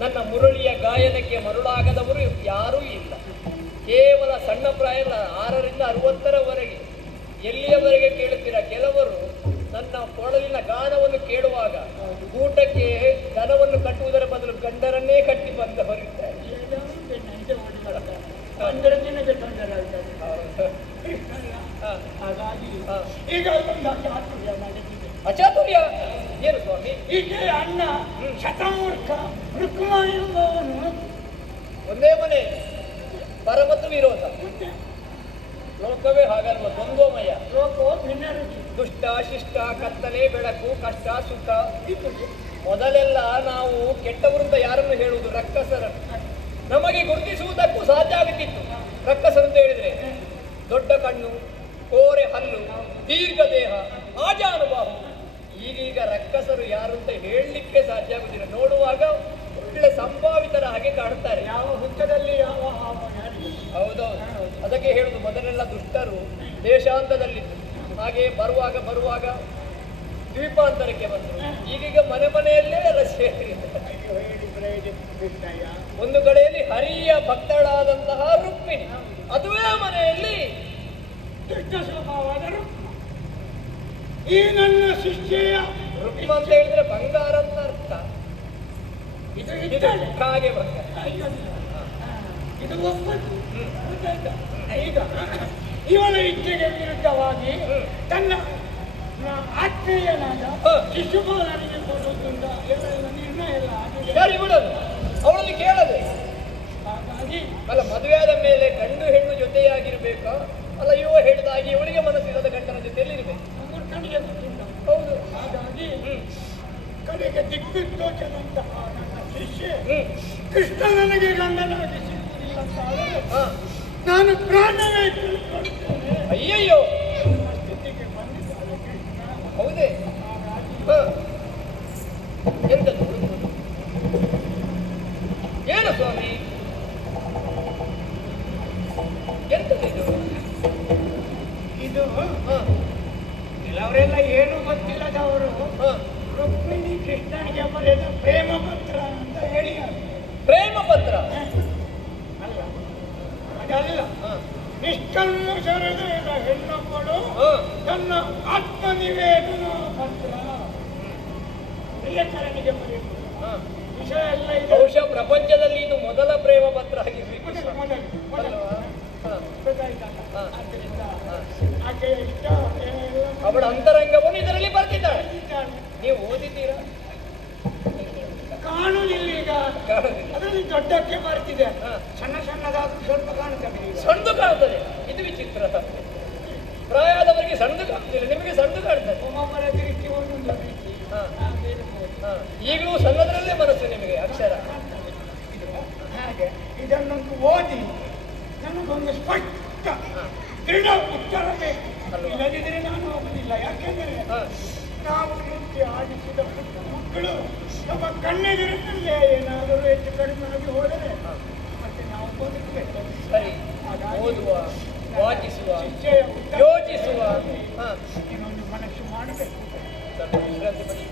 ನನ್ನ ಮುರಳಿಯ ಗಾಯನಕ್ಕೆ ಮರುಳಾಗದವರು ಯಾರೂ ಇಲ್ಲ. ಕೇವಲ ಸಣ್ಣ ಪ್ರಾಯದ 6ರಿಂದ 60ರವರೆಗೆ ಎಲ್ಲಿಯವರೆಗೆ ಕೇಳುತ್ತೀರಾ? ಕೆಲವರು ನನ್ನ ಕೊಳಲಿನ ಗಾನವನ್ನು ಕೇಳುವಾಗ ಊಟಕ್ಕೆ ದನವನ್ನು ಕಟ್ಟುವುದರ ಬದಲು ಗಂಡರನ್ನೇ ಕಟ್ಟಿ ಬಂದವರಿದ್ದಾರೆ. ಅಂದರೆ ನಿನಗೆ ತೊಂದರೆ ಆಗ್ತದೆ. ಹಾಗಾಗಿ ಈಗ ಒಂದು ಚಾತುರ್ಯ ಮಾಡಿದ್ದೆ. ಅಚಾತುರ್ಯ ಏನು ಸ್ವಾಮಿ? ಹೀಗೆ ಅಣ್ಣ ಶತಮೂರ್ಖ ರುಕ್ಮ ಎಂಬವನು ಒಂದೇ ಮನೆ ಪರ ಮತ್ತು ವಿರೋಧ. ಲೋಕವೇ ಹಾಗಲ್ವ, ದ್ವಂದ್ವಮಯ. ಲೋಕೋ ಭಿನ್ನರುಚಿ. ದುಷ್ಟ ಶಿಷ್ಟ, ಕತ್ತಲೆ ಬೆಳಕು, ಕಷ್ಟ ಸುಖ. ಮೊದಲೆಲ್ಲ ನಾವು ಕೆಟ್ಟವರಿಂದ ಯಾರನ್ನು ಹೇಳುವುದು? ರಕ್ಕಸರನ್ನು. ನಮಗೆ ಗುರುತಿಸುವುದಕ್ಕೂ ಸಾಧ್ಯ ಆಗುತ್ತಿತ್ತು. ರಕ್ಕಸರಂತ ಹೇಳಿದ್ರೆ ದೊಡ್ಡ ಕಣ್ಣು, ಕೋರೆ ಹಲ್ಲು, ದೀರ್ಘ ದೇಹ, ಆಜಾನುಬಾಹು. ಈಗೀಗ ರಕ್ಕಸರು ಯಾರು ಅಂತ ಹೇಳಲಿಕ್ಕೆ ಸಾಧ್ಯ ಆಗುತ್ತಿಲ್ಲ. ನೋಡುವಾಗ ಒಳ್ಳೆ ಸಂಭಾವಿತರ ಹಾಗೆ ಕಾಣ್ತಾರೆ. ಯಾವ ಹುತ್ತದಲ್ಲಿ ಯಾವ ಹಾವ ಯಾರಿಗೆ? ಹೌದೌದು. ಅದಕ್ಕೆ ಹೇಳುದು, ಮೊದಲೆಲ್ಲ ದುಷ್ಟರು ದೇಶಾಂತದಲ್ಲಿದ್ದು, ಹಾಗೆ ಬರುವಾಗ ದ್ವೀಪಾಂತರಕ್ಕೆ ಬಂದರು. ಈಗೀಗ ಮನೆ ಮನೆಯಲ್ಲೇ ರಸ್ತೆ. ಒಂದು ಕಡೆಯಲ್ಲಿ ಹರಿಯ ಭಕ್ತಳಾದಂತಹ ರುಕ್ಮಿಣಿ, ಅದುವೇ ಮನೆಯಲ್ಲಿ ದುಷ್ಟ ಸ್ವಭಾವದ ಈ ನನ್ನ ಶಿಷ್ಯೆಯ ರುಕ್ಮ ಅಂತ ಹೇಳಿದ್ರೆ ಬಂಗಾರ ಅಂತ ಅರ್ಥ. ಇದು ಇದು ಇದ್ದಾಳೆ. ಹಾಗೆ ಬಂಗಾರ. ಇದು ಒಪ್ಪತ್ತು. ಈಗ ಇವಳ ಇಚ್ಛೆಗೆ ವಿರುದ್ಧವಾಗಿ ತನ್ನ ಆತ್ಮೀಯನಾದ ಶಿಶುಪಾಲನಿಗೆ ಕೊಡುವುದರಿಂದ ಎಲ್ಲ ನಿರ್ಣಯ ಎಲ್ಲ ಆಗಿದೆ. ಸರಿ ಬಿಡೋದು, ಅವಳಲ್ಲಿ ಕೇಳದೆ. ಹಾಗಾಗಿ ಅಲ್ಲ, ಮದುವೆಯಾದ ಮೇಲೆ ಗಂಡು ಹೆಣ್ಣು ಜೊತೆಯಾಗಿರ್ಬೇಕಾ? ಅಲ್ಲ, ಇವ ಹೇಳಿದಾಗಿ ಇವಳಿಗೆ ಮನಸ್ಸಿಲ್ಲದ ಗಂಡನ ಜೊತೆಯಲ್ಲಿ ಇರ್ಬೇಕು. ಮೂರ್ಖನಿಗೆ ಗೊತ್ತಿಲ್ಲ. ಹೌದು. ಹಾಗಾಗಿ ಕಡೆಗೆ ದಿಗ್ವಿಜೋಚನಂತಹ ನನ್ನ ಶಿಷ್ಯೆ ಕೃಷ್ಣ ನನಗೆ ಗಂಡನಾಗಿ ಸಿಗುವುದಿಲ್ಲ ಅಂತ ಆದರೆ ನಾನು ಪ್ರಾಣವೇ ತಿಳ್ಕೊಳ್ತೇನೆ. ಅಯ್ಯಯ್ಯೋ, ನಮ್ಮ ಸ್ಥಿತಿಗೆ ಬಂದಿದ್ದಾಳೆ ಕೃಷ್ಣ. ಹೌದೇ? ಎಂತದ್ದು? ಏನು ಸ್ವಾಮಿ, ಎಂತದ್ದು ಇದು ಕೆಲವರೆಲ್ಲ ಏನು ಗೊತ್ತಿಲ್ಲದವರು ರುಕ್ಮಿಣಿ ಕೃಷ್ಣನಿಗೆ ಬರೆದ ಪ್ರೇಮ ಪತ್ರ ಅಂತ ಹೇಳಿ. ಪ್ರೇಮ ಪತ್ರ ಅಲ್ಲ, ಅದಲ್ಲ. ನಿಷ್ಕಲ್ಮಶರದ ಹೆಣ್ಣೊಬ್ಬಳು ತನ್ನ ಆತ್ಮನಿವೇದನ ಪತ್ರ ಪ್ರಿಯಕರನಿಗೆ ಬರೆಯುವುದು. ವಿಷಯ ಎಲ್ಲ ಇದೆ. ಬಹುಶಃ ಪ್ರಪಂಚದಲ್ಲಿ ಇದು ಮೊದಲ ಪ್ರೇಮ ಪತ್ರ ಆಗಿರ್ಬೇಕು. ಮೊದಲು ಗೊತ್ತಾಯ್ತಲ್ಲ. ಆದ್ದರಿಂದ ಆಕೆಯ ಇಷ್ಟ ಅವಳ ಅಂತರಂಗವನ್ನು ಇದರಲ್ಲಿ ಬರ್ತಿದ್ದಾಳೆ. ನೀವು ಓದಿದ್ದೀರಾ? ಕಾಣುವುದಿಲ್ಲ ಈಗ. ಕಾಣುವುದಿಲ್ಲ. ಅದರಲ್ಲಿ ದೊಡ್ಡಕ್ಕೆ ಬರ್ತಿದೆ. ಸಣ್ಣ ಸಣ್ಣದಾದ್ರೂ ಸ್ವಲ್ಪ ಕಾಣ್ತದೆ. ಸಣ್ಣದು ಕಾಣ್ತದೆ. ಇದು ವಿಚಿತ್ರ. ಪ್ರಾಯದವರಿಗೆ ಸಣ್ಣದು ಕಾಣ್ತಿಲ್ಲ, ನಿಮಗೆ ಸಣ್ಣದು ಕಾಣ್ತದೆ. ಒಮ್ಮೊಬ್ಬರ ದೃಷ್ಟಿ ಒಂದೊಂದು ರೀತಿ. ಈಗಲೂ ಸಣ್ಣದರಲ್ಲೇ ಮನಸ್ಸು ನಿಮಗೆ ಅಕ್ಷರ. ಹಾಗೆ ಇದನ್ನೊಂದು ಓದಿ ನನಗೊಂದು ಸ್ಪಷ್ಟ ದೃಢ ಉತ್ತರ ಬೇಕು. ಇಲ್ಲದಿದ್ರೆ ನಾನು ಹೋಗುದಿಲ್ಲ. ಯಾಕೆಂದರೆ ನಾವು ನೃತ್ಯ ಆಡಿಸಿದ ಮಕ್ಕಳು ನಮ್ಮ ಕಣ್ಣೆದುರಿನಲ್ಲೇ ಏನಾದರೂ ಹೆಚ್ಚು ಕಡಿಮೆ ಆಗಿ ಹೋದರೆ ಮತ್ತೆ ನಾವು ಬದುಕಬೇಕು. ಸರಿ, ಓದುವ, ವಾಚಿಸುವ, ಶಿಕ್ಷೆಯ ಯೋಚಿಸುವ, ಇನ್ನೊಂದು ಮನಸ್ಸು ಮಾಡಬೇಕು. ಸ್ವಲ್ಪ ವಿಶ್ರಾಂತಿ ಪಡಿ.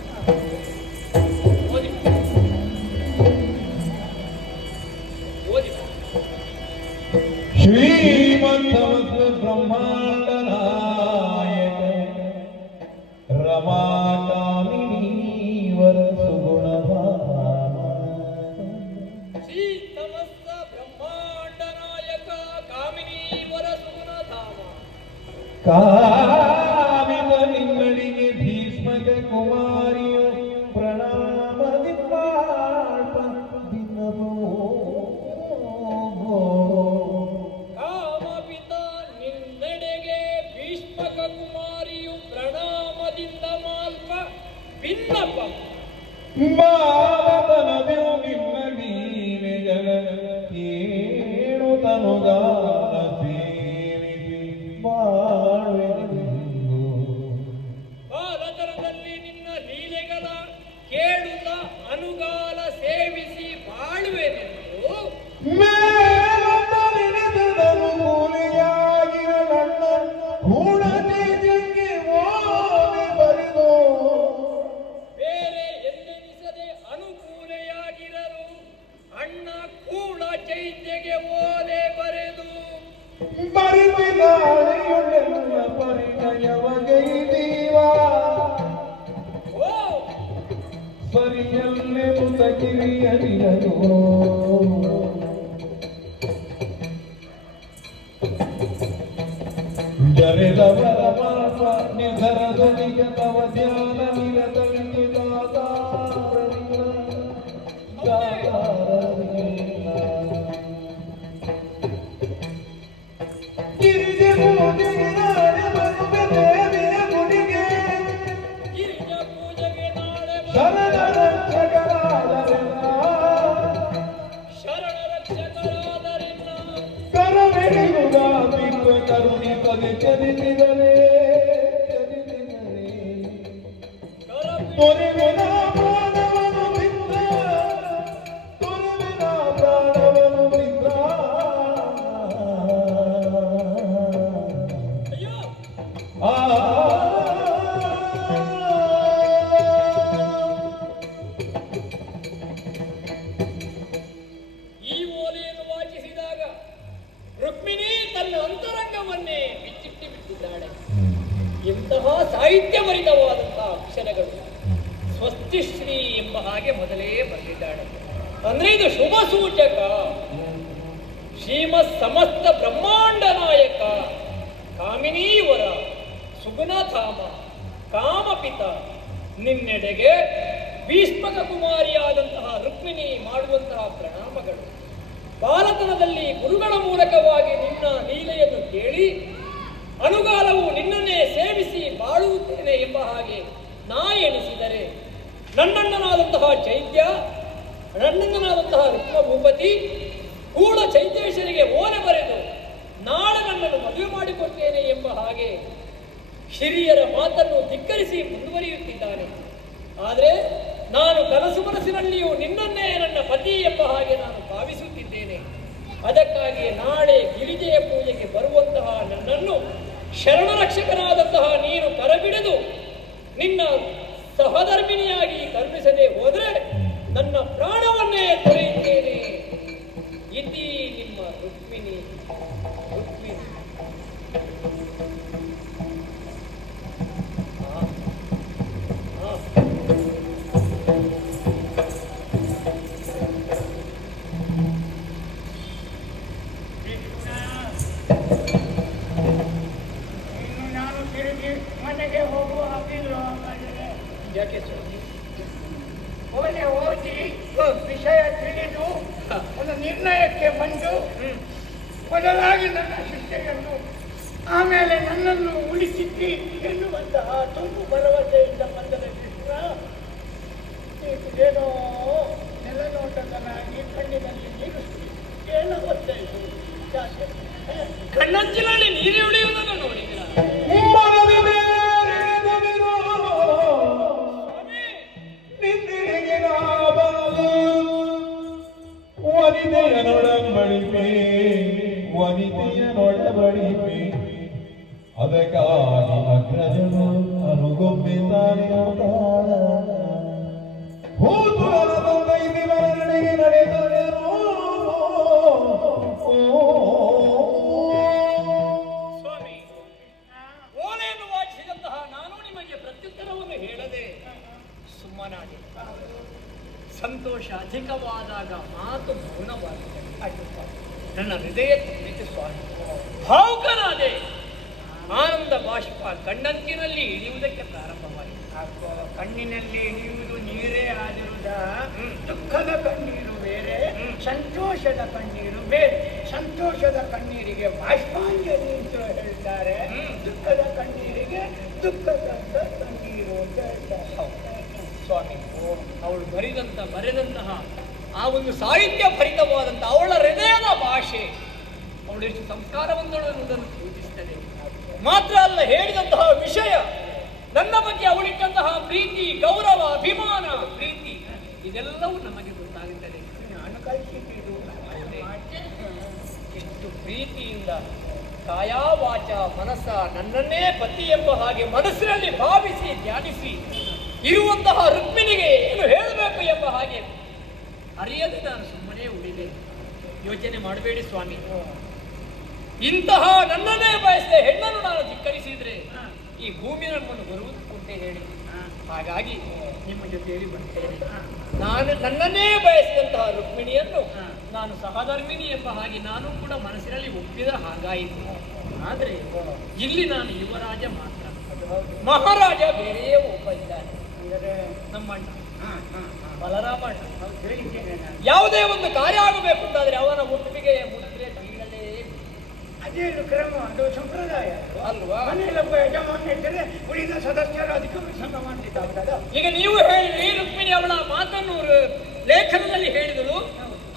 ಓದಿ ಓದಿ. ಶ್ರೀಮಂತವತ್ ಬ್ರಹ್ಮಾಂಡ ನಾಯಕ ರಮಾಕಾಮಿನಿ ವರ ಸುಗುಣಧಾಮ. ಶ್ರೀತಮಸ್ಸ ಬ್ರಹ್ಮಾಂಡ ನಾಯಕ ಕಾಮಿನಿ ವರ ಸುಗುಣಧಾಮ. ಕಾಮಿತ ನಿಂಗಳಿಗೆ ಭೀಷ್ಮಕ ಕುಮಾರಿಯು ಪ್ರಣಾಮದಿ ಪಾಪ ಪೂರ್ಣ ಚೈತ್ಯಗೆ ಓಲೆ ಬರೆದು ಬರಿದಿದ್ದಾಳೆಯೊಡೆಯ ಪರಿಣಯವಗೈದೀವ ಓ ಸರಿಯಲ್ಲೇ ಮುತಕಿರಿಯಲಿರಲು ಜರೆದವರ ಮಾಸ ನಿಧರದನಿಗ ತವ ಧ್ಯಾನ ನಿರತಳಿಗೆ ಗಿರಿಜೆ ಪೂಜೆಗೆ ನಾಳೆ ಬರುವೆ ದೇವಿಯ ಗುಡಿಗೆ ಗಿರಿಜ ಪೂಜೆಗೆ ನಾಳೆ ಶರಣ ರಕ್ಷಕರಾದರೆಲ್ಲ ಶರಣ ರಕ್ಷಕರಾದರಿಲ್ಲ ಕರವೆಳೆಯುಗ ಬಿಕ್ಕ ಕರುಣಿಪದೆ ಚಲಿಸಿದರೆ ತೊರೆವಿನ ಪ್ರಾಣವನು ಬಿದ್ದ ತೊರೆವಿನ ಪ್ರಾಣವನು ಬಿದ್ದ ಅಯ್ಯೋ ಆ ಈ ಓಲೆಯನ್ನು ವಾಚಿಸಿದಾಗ ರುಕ್ಮಿಣಿ ತನ್ನ ಅಂತರಂಗವನ್ನೇ ಬಿಚ್ಚಿಟ್ಟು ಬಿಟ್ಟಿದ್ದಾಳೆ. ಇಂತಹ ಸಾಹಿತ್ಯಭರಿತವಾದಂತಹ ಅಕ್ಷರಗಳು ಸ್ವಸ್ತಿಶ್ರೀ ಎಂಬ ಹಾಗೆ ಮೊದಲೇ ಬರೆದಿದ್ದಾಳೆ. ಅಂದ್ರೆ ಇದು ಶುಭ ಸೂಚಕ. ಶ್ರೀಮತ್ ಸಮಸ್ತ ಬ್ರಹ್ಮಾಂಡ ನಾಯಕ ಕಾಮಿನೀವರ ಸುಗುಣಧಾಮ ಕಾಮಪಿತ ನಿನ್ನೆಡೆಗೆ ಭೀಷ್ಮಕ ಕುಮಾರಿಯಾದಂತಹ ರುಕ್ಮಿಣಿ ಮಾಡುವಂತಹ ಪ್ರಣಾಮಗಳು. ಬಾಲತನದಲ್ಲಿ ಗುರುಗಳ ಮೂಲಕವಾಗಿ ನಿನ್ನ ಲೀಲೆಯನ್ನು ಕೇಳಿ ಅನುಗಾಲವು ನಿನ್ನನ್ನೇ ಸೇವಿಸಿ ಬಾಳುತ್ತೇನೆ ಎಂಬ ಹಾಗೆ ನಾ ಎಣಿಸಿದರೆ ನನ್ನಣ್ಣನಾದಂತಹ ಚೈತ್ಯ ನನ್ನಣ್ಣನಾದಂತಹ ರುಕ್ಮಭೂಪತಿ ಕೂಡ ಚೈತೇಶ್ವರಿಗೆ ಓಲೆ ಬರೆದು ನಾಳೆ ನನ್ನನ್ನು ಮದುವೆ ಮಾಡಿಕೊಡ್ತೇನೆ ಎಂಬ ಹಾಗೆ ಹಿರಿಯರ ಮಾತನ್ನು ಧಿಕ್ಕರಿಸಿ ಮುಂದುವರಿಯುತ್ತಿದ್ದಾನೆ. ಆದರೆ ನಾನು ಕನಸು ಮನಸ್ಸಿನಲ್ಲಿಯೂ ನಿನ್ನನ್ನೇ ನನ್ನ ಪತಿ ಎಂಬ ಹಾಗೆ ನಾನು ಭಾವಿಸುತ್ತಿದ್ದೇನೆ. ಅದಕ್ಕಾಗಿ ನಾಳೆ ಗಿರಿಜೆಯ ಪೂಜೆಗೆ ಬರುವಂತಹ ನನ್ನನ್ನು ಶರಣರಕ್ಷಕನಾದಂತಹ ನೀನು ಕರಬಿಡಿದು ನಿನ್ನ ಸಹಧರ್ಮಿಣಿಯಾಗಿ ಕರುಣಿಸದೆ ಹೋದರೆ ನನ್ನ ಪ್ರಾಣವನ್ನೇ ತೊರೆಯುತ್ತೇನೆ. ಇತಿ ನಿಮ್ಮ ರುಕ್ಮಿಣಿ ರುಕ್ಮಿಣಿ. ಇನ್ನು ನಾನು ತಿರುಗಿ ಮನೆಗೆ ಹೋಗುವ ಹಾಗಿಲ್ಲ. ಯಾಕೆ ಸ್ವಾಮಿ? ಓಲೆ ಓದಿ ವಿಷಯ ತಿಳಿದು ಒಂದು ನಿರ್ಣಯಕ್ಕೆ ಬಂದು ಮೊದಲಾಗಿ ನನ್ನ ಶಿಷ್ಯೆಯನ್ನು ಆಮೇಲೆ ನನ್ನನ್ನು ಉಳಿಸಿದ್ದಿ ಎನ್ನುವಂತಹ ತುಂಬು ಭರವಸೆಯಿಂದ ಬಂದರೆ ಕೃಷ್ಣ ಏನೋ ನೆಲನೋಟದನಾಗಿ ಕಣ್ಣಿನಲ್ಲಿ ನೀರು ಏನೋ ಗೊತ್ತೇ ಇದು ಯಾಕೆ? ಕಣ್ಣಂಚಿನಲ್ಲಿ ನೀರು ಉಳಿಯುವುದನ್ನು ನೋಡಿದ್ರ ಮನದಿ ಮೇಲಿಳಿದವಿರೋ ನಿದ್ರೆಗೆ ನಾ ಬಂದು ವನಿತೆಯ ನೊಡಂಬಡಿಪೆ ವನಿತೆಯ ನೊಡಬಡಿಪೆ ಅದಕ್ಕಾಗಿ ಅಗ್ರಜನು ಅನುಗೊಮ್ಮೆ ತಾನೆಯುತ್ತಾಳ ಭೂತುಲನ ತಂದೈದಿ ಮರನಡೆಗೆ ನಡೆದನು ಸ್ವಾಮಿ, ಓಲೆಯನ್ನು ವಾಚಿಸಿದಂತಹ ನಾನು ನಿಮಗೆ ಪ್ರತ್ಯುತ್ತರವನ್ನು ಹೇಳದೆ ಸುಮ್ಮನಾದೆ. ಸಂತೋಷ ಅಧಿಕವಾದಾಗ ಮಾತು ಮೌನವಾಗಿದೆ. ನನ್ನ ಹೃದಯ ತುಂಬಿತು ಸ್ವಾಮಿ. ಭಾವುಕನಾದೆ. ಆನಂದ ಬಾಷ್ಪ ಕಣ್ಣಂಚಿನಲ್ಲಿ ಇಳಿಯುವುದಕ್ಕೆ ಪ್ರಾರಂಭವಾಯಿತು. ಕಣ್ಣಿನಲ್ಲಿ ಇಳಿಯುವುದು ನೀರೇ ಆಗಿರುವುದ ದುಃಖದ ಕಣ್ಣೀರು ಬೇರೆ, ಸಂತೋಷದ ಕಣ್ಣೀರು ಬೇರೆ. ಸಂತೋಷದ ಕಣ್ಣೀರಿಗೆ ಬಾಷ್ಪಾಂಜಲಿ ಅಂತ ಹೇಳ್ತಾರೆ, ದುಃಖದ ಕಣ್ಣೀರಿಗೆ ದುಃಖದ ಕಣ್ಣೀರು ಅಂತ ಹೇಳ್ತಾರೆ. ಸ್ವಾಮಿ, ಅವಳು ಬರೆದಂತಹ ಆ ಒಂದು ಸಾಹಿತ್ಯ ಭರಿತವಾದಂತಹ ಅವಳ ಹೃದಯದ ಭಾಷೆ, ಅವಳು ಎಷ್ಟು ಸಂಸ್ಕಾರವಂತಳು ಎನ್ನುವುದನ್ನು ಸೂಚಿಸುತ್ತದೆ. ಮಾತ್ರ ಅಲ್ಲ, ಹೇಳಿದಂತಹ ವಿಷಯ, ನನ್ನ ಬಗ್ಗೆ ಅವಳಿಟ್ಟಂತಹ ಪ್ರೀತಿ, ಗೌರವ, ಅಭಿಮಾನ, ಪ್ರೀತಿ, ಇದೆಲ್ಲವೂ ನಮಗೆ ಗೊತ್ತಾಗುತ್ತದೆ. ನಾನು ಕಲಿಸಿದ್ದು ಎಷ್ಟು ಪ್ರೀತಿಯಿಂದ ಕಾಯ ವಾಚ ಮನಸ್ಸ ನನ್ನನ್ನೇ ಪತಿ ಎಂಬ ಹಾಗೆ ಮನಸ್ಸಿನಲ್ಲಿ ಭಾವಿಸಿ ಧ್ಯಾನಿಸಿ ಇರುವಂತಹ ರುಕ್ಮಿಣಿಗೆ ಏನು ಹೇಳಬೇಕು ಎಂಬ ಹಾಗೆ ಅರಿಯದೆ ನಾನು ಸುಮ್ಮನೆ ಉಳಿದೆ. ಯೋಚನೆ ಮಾಡಬೇಡಿ ಸ್ವಾಮಿ. ಇಂತಹ ನನ್ನನ್ನೇ ಬಯಸಿದ ಹೆಣ್ಣನ್ನು ನಾನು ಧಿಕ್ಕರಿಸಿದ್ರೆ ಈ ಭೂಮಿ ನಮ್ಮನ್ನು ಬರುವುದು ಕುಂಟೆ ಹೇಳಿ. ಹಾಗಾಗಿ ನಿಮ್ಮ ಜೊತೆಯಲ್ಲಿ ಬರ್ತೇನೆ. ನಾನು ನನ್ನನ್ನೇ ಬಯಸಿದಂತಹ ರುಕ್ಮಿಣಿಯನ್ನು ನಾನು ಸಹಧರ್ಮಿಣಿ ಎಂಬ ಹಾಗೆ ನಾನು ಕೂಡ ಮನಸ್ಸಿನಲ್ಲಿ ಒಪ್ಪಿದ ಹಾಗಾಯಿತು. ಆದ್ರೆ ಇಲ್ಲಿ ನಾನು ಯುವರಾಜ ಮಾತ್ರ, ಮಹಾರಾಜ ಬೇರೆಯೇ ಒಬ್ಬ ಇದ್ದಾನೆ. ನಮ್ಮಣ್ಣ ಬಲರಾಮಣ್ಣ. ಯಾವುದೇ ಒಂದು ಕಾರ್ಯ ಆಗಬೇಕು ಅಂತಾದ್ರೆ ಅವನ ಒಪ್ಪಿಗೆ ಮುದ್ರೆ ಬೀಳಲೇ. ಅದೇ ಕ್ರಮ, ಅದು ಸಂಪ್ರದಾಯ ಅಲ್ವಾ? ಮನೆಯಲ್ಲೊಬ್ಬ ಯಜಮಾನ ಇದ್ದರೆ ಉಳಿದ ಸದಸ್ಯರು ಅದಕ್ಕೆ ಸಂಘ ಮಾಡ್ತಿದ್ದ. ಈಗ ನೀವು ಹೇಳಿ ರುಕ್ಮಿಣಿ ಅವಳ ಮಾತನ್ನು ಲೇಖನದಲ್ಲಿ ಹೇಳಿದಳು,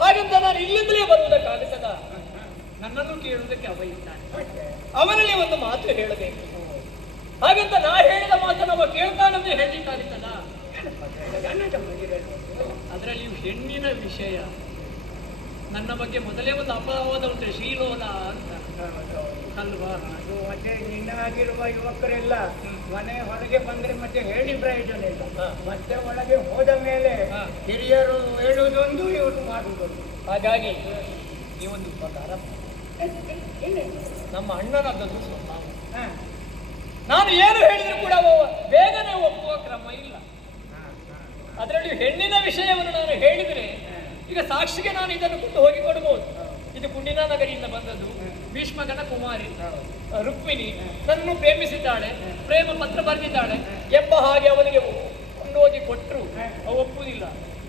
ಹಾಗಂತ ನಾನು ಇಲ್ಲಿಂದಲೇ ಬರುವುದಕ್ಕಾಗುತ್ತದ? ನನ್ನನ್ನು ಕೇಳುವುದಕ್ಕೆ ಅವ ಇದ್ದಾನೆ. ಅವನಲ್ಲಿ ಒಂದು ಮಾತು ಹೇಳಬೇಕು. ಹಾಗಂತ ನಾ ಹೇಳಿದ ಮಾತನ್ನು ಅವ ಕೇಳ್ತಾನಂದ್ರೆ ಹೇಳಲಿಕ್ಕಾಗುತ್ತದ? ಅದರಲ್ಲಿ ಹೆಣ್ಣಿನ ವಿಷಯ. ನನ್ನ ಬಗ್ಗೆ ಮೊದಲೇ ಒಂದು ಅಪವಾದ ಉಂಟು, ಶ್ರೀಲೋಲ ಅಂತ ಅಲ್ವಾ? ಅದು ಮತ್ತೆ ನಿನ್ನಾಗಿರುವ ಯುವಕರೆಲ್ಲ ಮನೆ ಹೊರಗೆ ಬಂದ್ರೆ ಮತ್ತೆ ಹೇಳಿ ಪ್ರಯೋಜನ ಇಲ್ಲ. ಮತ್ತೆ ಒಳಗೆ ಹೋದ ಮೇಲೆ ಹಿರಿಯರು ಹೇಳುವುದೊಂದು ಇವರು ಮಾಡುವುದೊಂದು. ಹಾಗಾಗಿ ಈ ಒಂದು ಉಪಕಾರ ನಮ್ಮ ಅಣ್ಣನದೊಂದು ಸ್ವಭಾವ. ನಾನು ಏನು ಹೇಳಿದ್ರು ಕೂಡ ಬೇಗನೆ ಒಪ್ಪುವ ಕ್ರಮ ಇಲ್ಲ. ಅದರಲ್ಲಿ ಹೆಣ್ಣಿನ ವಿಷಯವನ್ನು ನಾನು ಹೇಳಿದರೆ ಈಗ ಸಾಕ್ಷಿಗೆ ನಾನು ಇದನ್ನು ಕೊಟ್ಟು ಹೋಗಿ ಕೊಡಬಹುದು. ಇದು ಕುಂಡಿನ ನಗರಿಯಿಂದ ಬಂದದ್ದು. ಭೀಷ್ಮಕನ ಕುಮಾರಿ ರುಕ್ಮಿಣಿ ನನ್ನನ್ನು ಪ್ರೇಮಿಸಿದ್ದಾಳೆ, ಪ್ರೇಮ ಪತ್ರ ಬರೆದಿದ್ದಾಳೆ ಎಂಬ ಹಾಗೆ ಅವನಿಗೆ ಕೊಂಡೋಗಿ ಕೊಟ್ಟರು ಒಪ್ಪುವುದಿಲ್ಲ.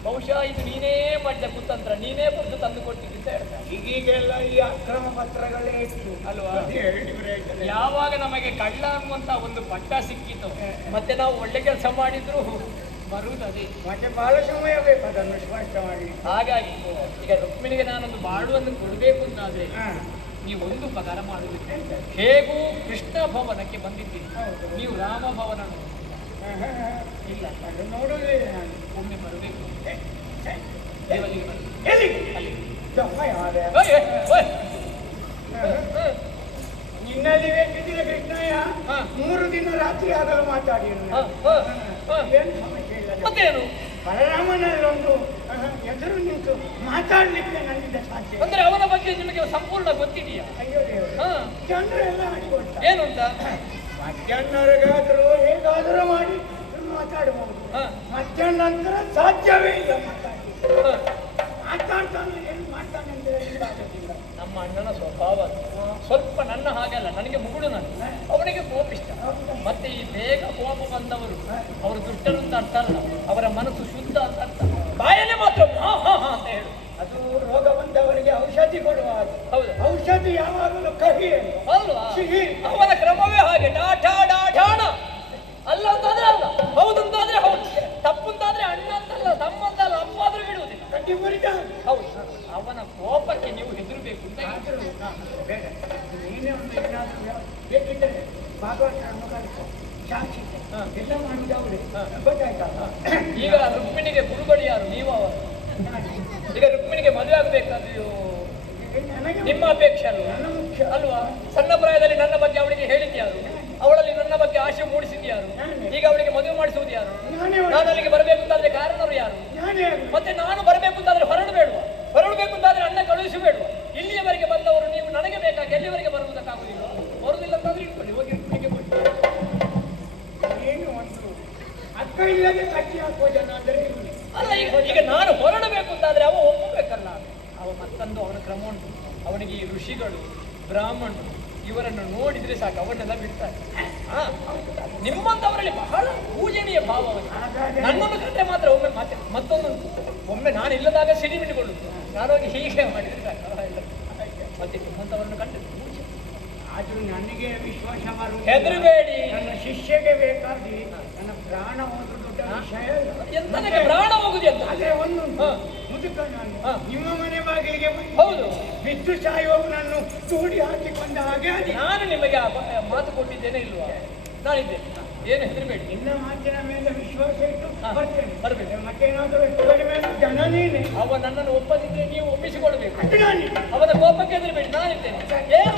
ಬಹುಶಃ ಇದು ನೀನೇ ಮಾಡಿದ ಕುತಂತ್ರ, ನೀನೇ ಬರೆದು ತಂದು ಕೊಟ್ಟಿದ್ದು ಅಂತ ಹೇಳ್ತಾರೆ. ಈಗೀಗೆಲ್ಲ ಈ ಅಕ್ರಮ ಪತ್ರಗಳೇ ಇತ್ತು ಅಲ್ವಾ? ಯಾವಾಗ ನಮಗೆ ಕಳ್ಳ ಅನ್ನುವಂತ ಒಂದು ಪಟ್ಟ ಸಿಕ್ಕಿತು ಮತ್ತೆ ನಾವು ಒಳ್ಳೆ ಕೆಲಸ ಮಾಡಿದ್ರು ಬರುವುದದೇ. ಮತ್ತೆ ಬಹಳ ಸಮಯ ಬೇಕು ಅದನ್ನು ಸ್ಪಷ್ಟ ಮಾಡಿ. ಹಾಗಾಗಿ ಈಗ ರುಕ್ಮಿಣಿಗೆ ನಾನೊಂದು ಬಾಳುವನ್ನು ಕೊಡಬೇಕು ಅಂತಾದ್ರೆ ನೀವು ಒಂದು ಉಪಕಾರ ಮಾಡುವುದಿಲ್ಲ. ಹೇಗೂ ಕೃಷ್ಣ ಭವನಕ್ಕೆ ಬಂದಿದ್ದೀನಿ, ನೀವು ರಾಮ ಭವನ ಇಲ್ಲ ಅದು ನೋಡುವುದೇ ನಾನು. ಒಮ್ಮೆ ಬರಬೇಕು. ನಿನ್ನಲ್ಲಿ ಬೇಕಿದ್ರೆ ಕೃಷ್ಣಯ್ಯ 3 ದಿನ ರಾತ್ರಿ ಆಗಲು ಮಾತಾಡಿ ಏನು ಸಮಸ್ಯೆ ಇಲ್ಲ. ಮತ್ತೇನು ಬಲರಾಮನಲ್ಲೊಂದು ಎದುರು ನಿಂತು ಮಾತಾಡ್ಲಿಕ್ಕೆ ನನ್ನಿಂದ ಸಾಧ್ಯ. ಅಂದ್ರೆ ಅವನ ಬಗ್ಗೆ ನಿಮಗೆ ಸಂಪೂರ್ಣ ಗೊತ್ತಿದೆಯಾ? ಅಯ್ಯೋ ಜನರೆಲ್ಲ ಆಡಿಕೊಳ್ತಾರೆ. ಏನು ಅಂತ? ಮಧ್ಯಾಹ್ನವರೆಗಾದರೂ ಹೇಗಾದರೂ ಮಾಡಿ ಮಾತಾಡಬಹುದು. ಮಧ್ಯಾಹ್ನ ನಂತರ ಸಾಧ್ಯವೇ ಇಲ್ಲ ಮಾತಾಡ್ತಾನೆ. ಏನು ಮಾಡ್ತಾನೆ ಅಂತ ಹೇಳಲಿಲ್ಲ. ನಮ್ಮ ಅಣ್ಣನ ಸ್ವಭಾವ ಸ್ವಲ್ಪ ನನ್ನ ಹಾಗಲ್ಲ, ನನಗೆ ಮುಗುಡು ನಾನು, ಅವನಿಗೆ ಕೋಪಿಷ್ಟ. ಮತ್ತೆ ಈ ಬೇಗ ಕೋಪ ಬಂದವರು ಅವರು ದುಷ್ಟರು ಅಂತ ಅರ್ಥ ಅಲ್ಲ, ಅವರ ಮನಸ್ಸು ಶುದ್ಧ ಅಂತ ಅರ್ಥ. ಬಾಯಲ್ಲೇ ಮಾತ್ರ ಹಾ ಹಾ ಹಾ ಅಂತ ಹೇಳು. ಅದು ರೋಗ ಬಂದವರಿಗೆ ಔಷಧಿ ಕೊಡುವ ಹಾಗೆ. ಹೌದು, ಔಷಧಿ ಯಾವಾಗಲೂ ಕಹಿ ಅಲ್ವಾ? ಸಿಹಿ. ಅವನ ಕ್ರಮವೇ ಹಾಗೆ, ಡಾಠಾ ಡಾಠಾಣ. ಅಲ್ಲ ಅಂತಾದ್ರೆ ಅಲ್ಲ, ಹೌದು ಅಂತಾದ್ರೆ ಹೌದು, ತಪ್ಪು ಅಂತಾದ್ರೆ ಅಣ್ಣ ಅಂತಲ್ಲ, ತಮ್ಮ ಅಂತಲ್ಲ, ಅಮ್ಮ ಆದ್ರೂ ಬಿಡುವುದಿಲ್ಲ. ಕಟ್ಟಿ ಮುರಿದ ಹೌದು, ಅವನ ಕೋಪಕ್ಕೆ ನೀವು ಹೆದರಬೇಕು ಅಂತ. ಬೇಡ, ನೀನೇ ಒಂದು ಏನಾದರೂ ಬೇಕಿದ್ದರೆ ಭಾಗವತರನ್ನು ಕಲಿಸು, ಸಾಕ್ಷಿ ಎಲ್ಲ ಮಾಡುವುದು ಅವರೇ. ಗೊತ್ತಾಯ್ತಾ? ಈಗ ರುಕ್ಮಿಣಿಗೆ ಗುರುಗಳು ಯಾರು? ನೀವು ಅವರು. ಈಗ ರುಕ್ಮಿಣಿಗೆ ಮದುವೆ ಆಗಬೇಕಾದ್ರೂ ನನಗೆ ನಿಮ್ಮ ಅಪೇಕ್ಷೆ ಅಲ್ವಾ? ನನ್ನ ಮುಖ್ಯ ಅಲ್ವಾ? ಸಣ್ಣ ಪ್ರಾಯದಲ್ಲಿ ನನ್ನ ಬಗ್ಗೆ ಅವಳಿಗೆ ಹೇಳಿದ್ಯಾರು? ಅವಳಲ್ಲಿ ನನ್ನ ಬಗ್ಗೆ ಆಶೆ ಮೂಡಿಸಿದ್ಯಾರು? ಈಗ ಅವಳಿಗೆ ಮದುವೆ ಮಾಡಿಸುವುದು ಯಾರು? ನಾನು ಅಲ್ಲಿಗೆ ಬರಬೇಕು ಅಂತಾದ್ರೆ ಕಾರಣರು ಯಾರು? ಮತ್ತೆ ನಾನು ಬರಬೇಕು ಅಂತಾದ್ರೆ ಹೊರಡಬೇಡುವ? ಹೊರಡಬೇಕು ಅಂತಾದ್ರೆ ಅಣ್ಣ ಕಳುಹಿಸಬೇಡುವ? ಇಲ್ಲಿಯವರೆಗೆ ಬಂದವರು ನೀವು ನನಗೆ ಬೇಕಾಗಿ ಎಲ್ಲಿವರೆಗೆ ಬರುವುದಕ್ಕಾಗುದಿಲ್ಲ? ಬರುವುದಿಲ್ಲ ಅಂತಾದ್ರೆ ಇಟ್ಕೊಳ್ಳಿ, ಹೋಗಿ ರುಕ್ಮಿಣಿಗೆ ಕೊಡಿ. ಏನು ಒಂದು ಅಕ್ಕ ಇಲ್ಲದೆ ಕಟ್ಟಿ ಹಾಕುವ ಜನ ಅಂದರೆ ಅಲ್ಲ, ಈಗ ನಾನು ಹೊರಡಬೇಕು ಅಂತಾದ್ರೆ ಅವ ಒಪ್ಪಬೇಕಲ್ಲ. ಅವ ಮತ್ತೊಂದು ಅವನ ಕ್ರಮ ಉಂಟು. ಅವನಿಗೆ ಈ ಋಷಿಗಳು ಬ್ರಾಹ್ಮಣರು ಇವರನ್ನು ನೋಡಿದ್ರೆ ಸಾಕು, ಅವನ್ನೆಲ್ಲ ಬಿಡ್ತಾರೆ. ನಿಮ್ಮಂತವರಲ್ಲಿ ಬಹಳ ಪೂಜನೀಯ ಭಾವ ಅವನಿಗೆ. ನನ್ನೊಂದು ಕತೆ ಮಾತ್ರ ಒಮ್ಮೆ ಮತ್ತೊಂದು ಒಮ್ಮೆ ನಾನು ಇಲ್ಲದಾಗ ಸಿಡಿ ಬಿಟ್ಟುಕೊಳ್ಳುತ್ತೆ. ನಾನೋಗಿ ಹೀಗೆ ಮಾಡಿದ್ರೆ ಸಾಕು, ಎಲ್ಲ ಮತ್ತೆ ನಿಮ್ಮಂತವರನ್ನು ಕಂಡು ಪೂಜೆ. ಆದ್ರೂ ನನಗೆ ವಿಶ್ವಾಸ ಮಾಡುವುದು, ಹೆದರಬೇಡಿ. ನನ್ನ ಶಿಷ್ಯಗೆ ಬೇಕಾಗಿ ನನ್ನ ಪ್ರಾಣ ಹೋದ್ರು ದೊಡ್ಡ ವಿಷಯ ಇಲ್ಲ. ಎಂತನಕ್ಕೆ ಪ್ರಾಣ ಹೋಗುದು ಅಂತ? ಆದ್ರೆ ಒಂದು ಮುದುಕ ನಾನು ನಿಮ್ಮ ಮನೆ ಬಾಗಿಲಿಗೆ ಬಂದು ಹೌದು, ಬಿದ್ದು ಸಾಯುವವನನ್ನು ತೋಡಿ ಹಾಕಿಕೊಂಡ ಹಾಗೆ ಆಗಿದೆ. ನಾನು ನಿಮಗೆ ಮಾತು ಕೊಟ್ಟಿದ್ದೇನೆ ಇಲ್ವಾ? ನಾನಿದ್ದೇನೆ, ಏನು ಹೆದರಬೇಡಿ. ನಿನ್ನ ಮಾತಿನ ಮೇಲೆ ವಿಶ್ವಾಸ ಇಟ್ಟು ಬರ್ತೇನೆ. ಬರ್ಬೇಕು. ಮತ್ತೇನಾದರೂ ಹೆಚ್ಚು ಕಡಿಮೆ ಜನ ನೀನೆ. ಅವ ನನ್ನನ್ನು ಒಪ್ಪದಿದ್ರೆ ನೀವು ಒಪ್ಪಿಸಿಕೊಳ್ಬೇಕು. ಅದು ನಾನೇ. ಅವನ ಕೋಪಕ್ಕೆ ಹೆದರಬೇಡಿ, ನಾನಿದ್ದೇನೆ. ಏನು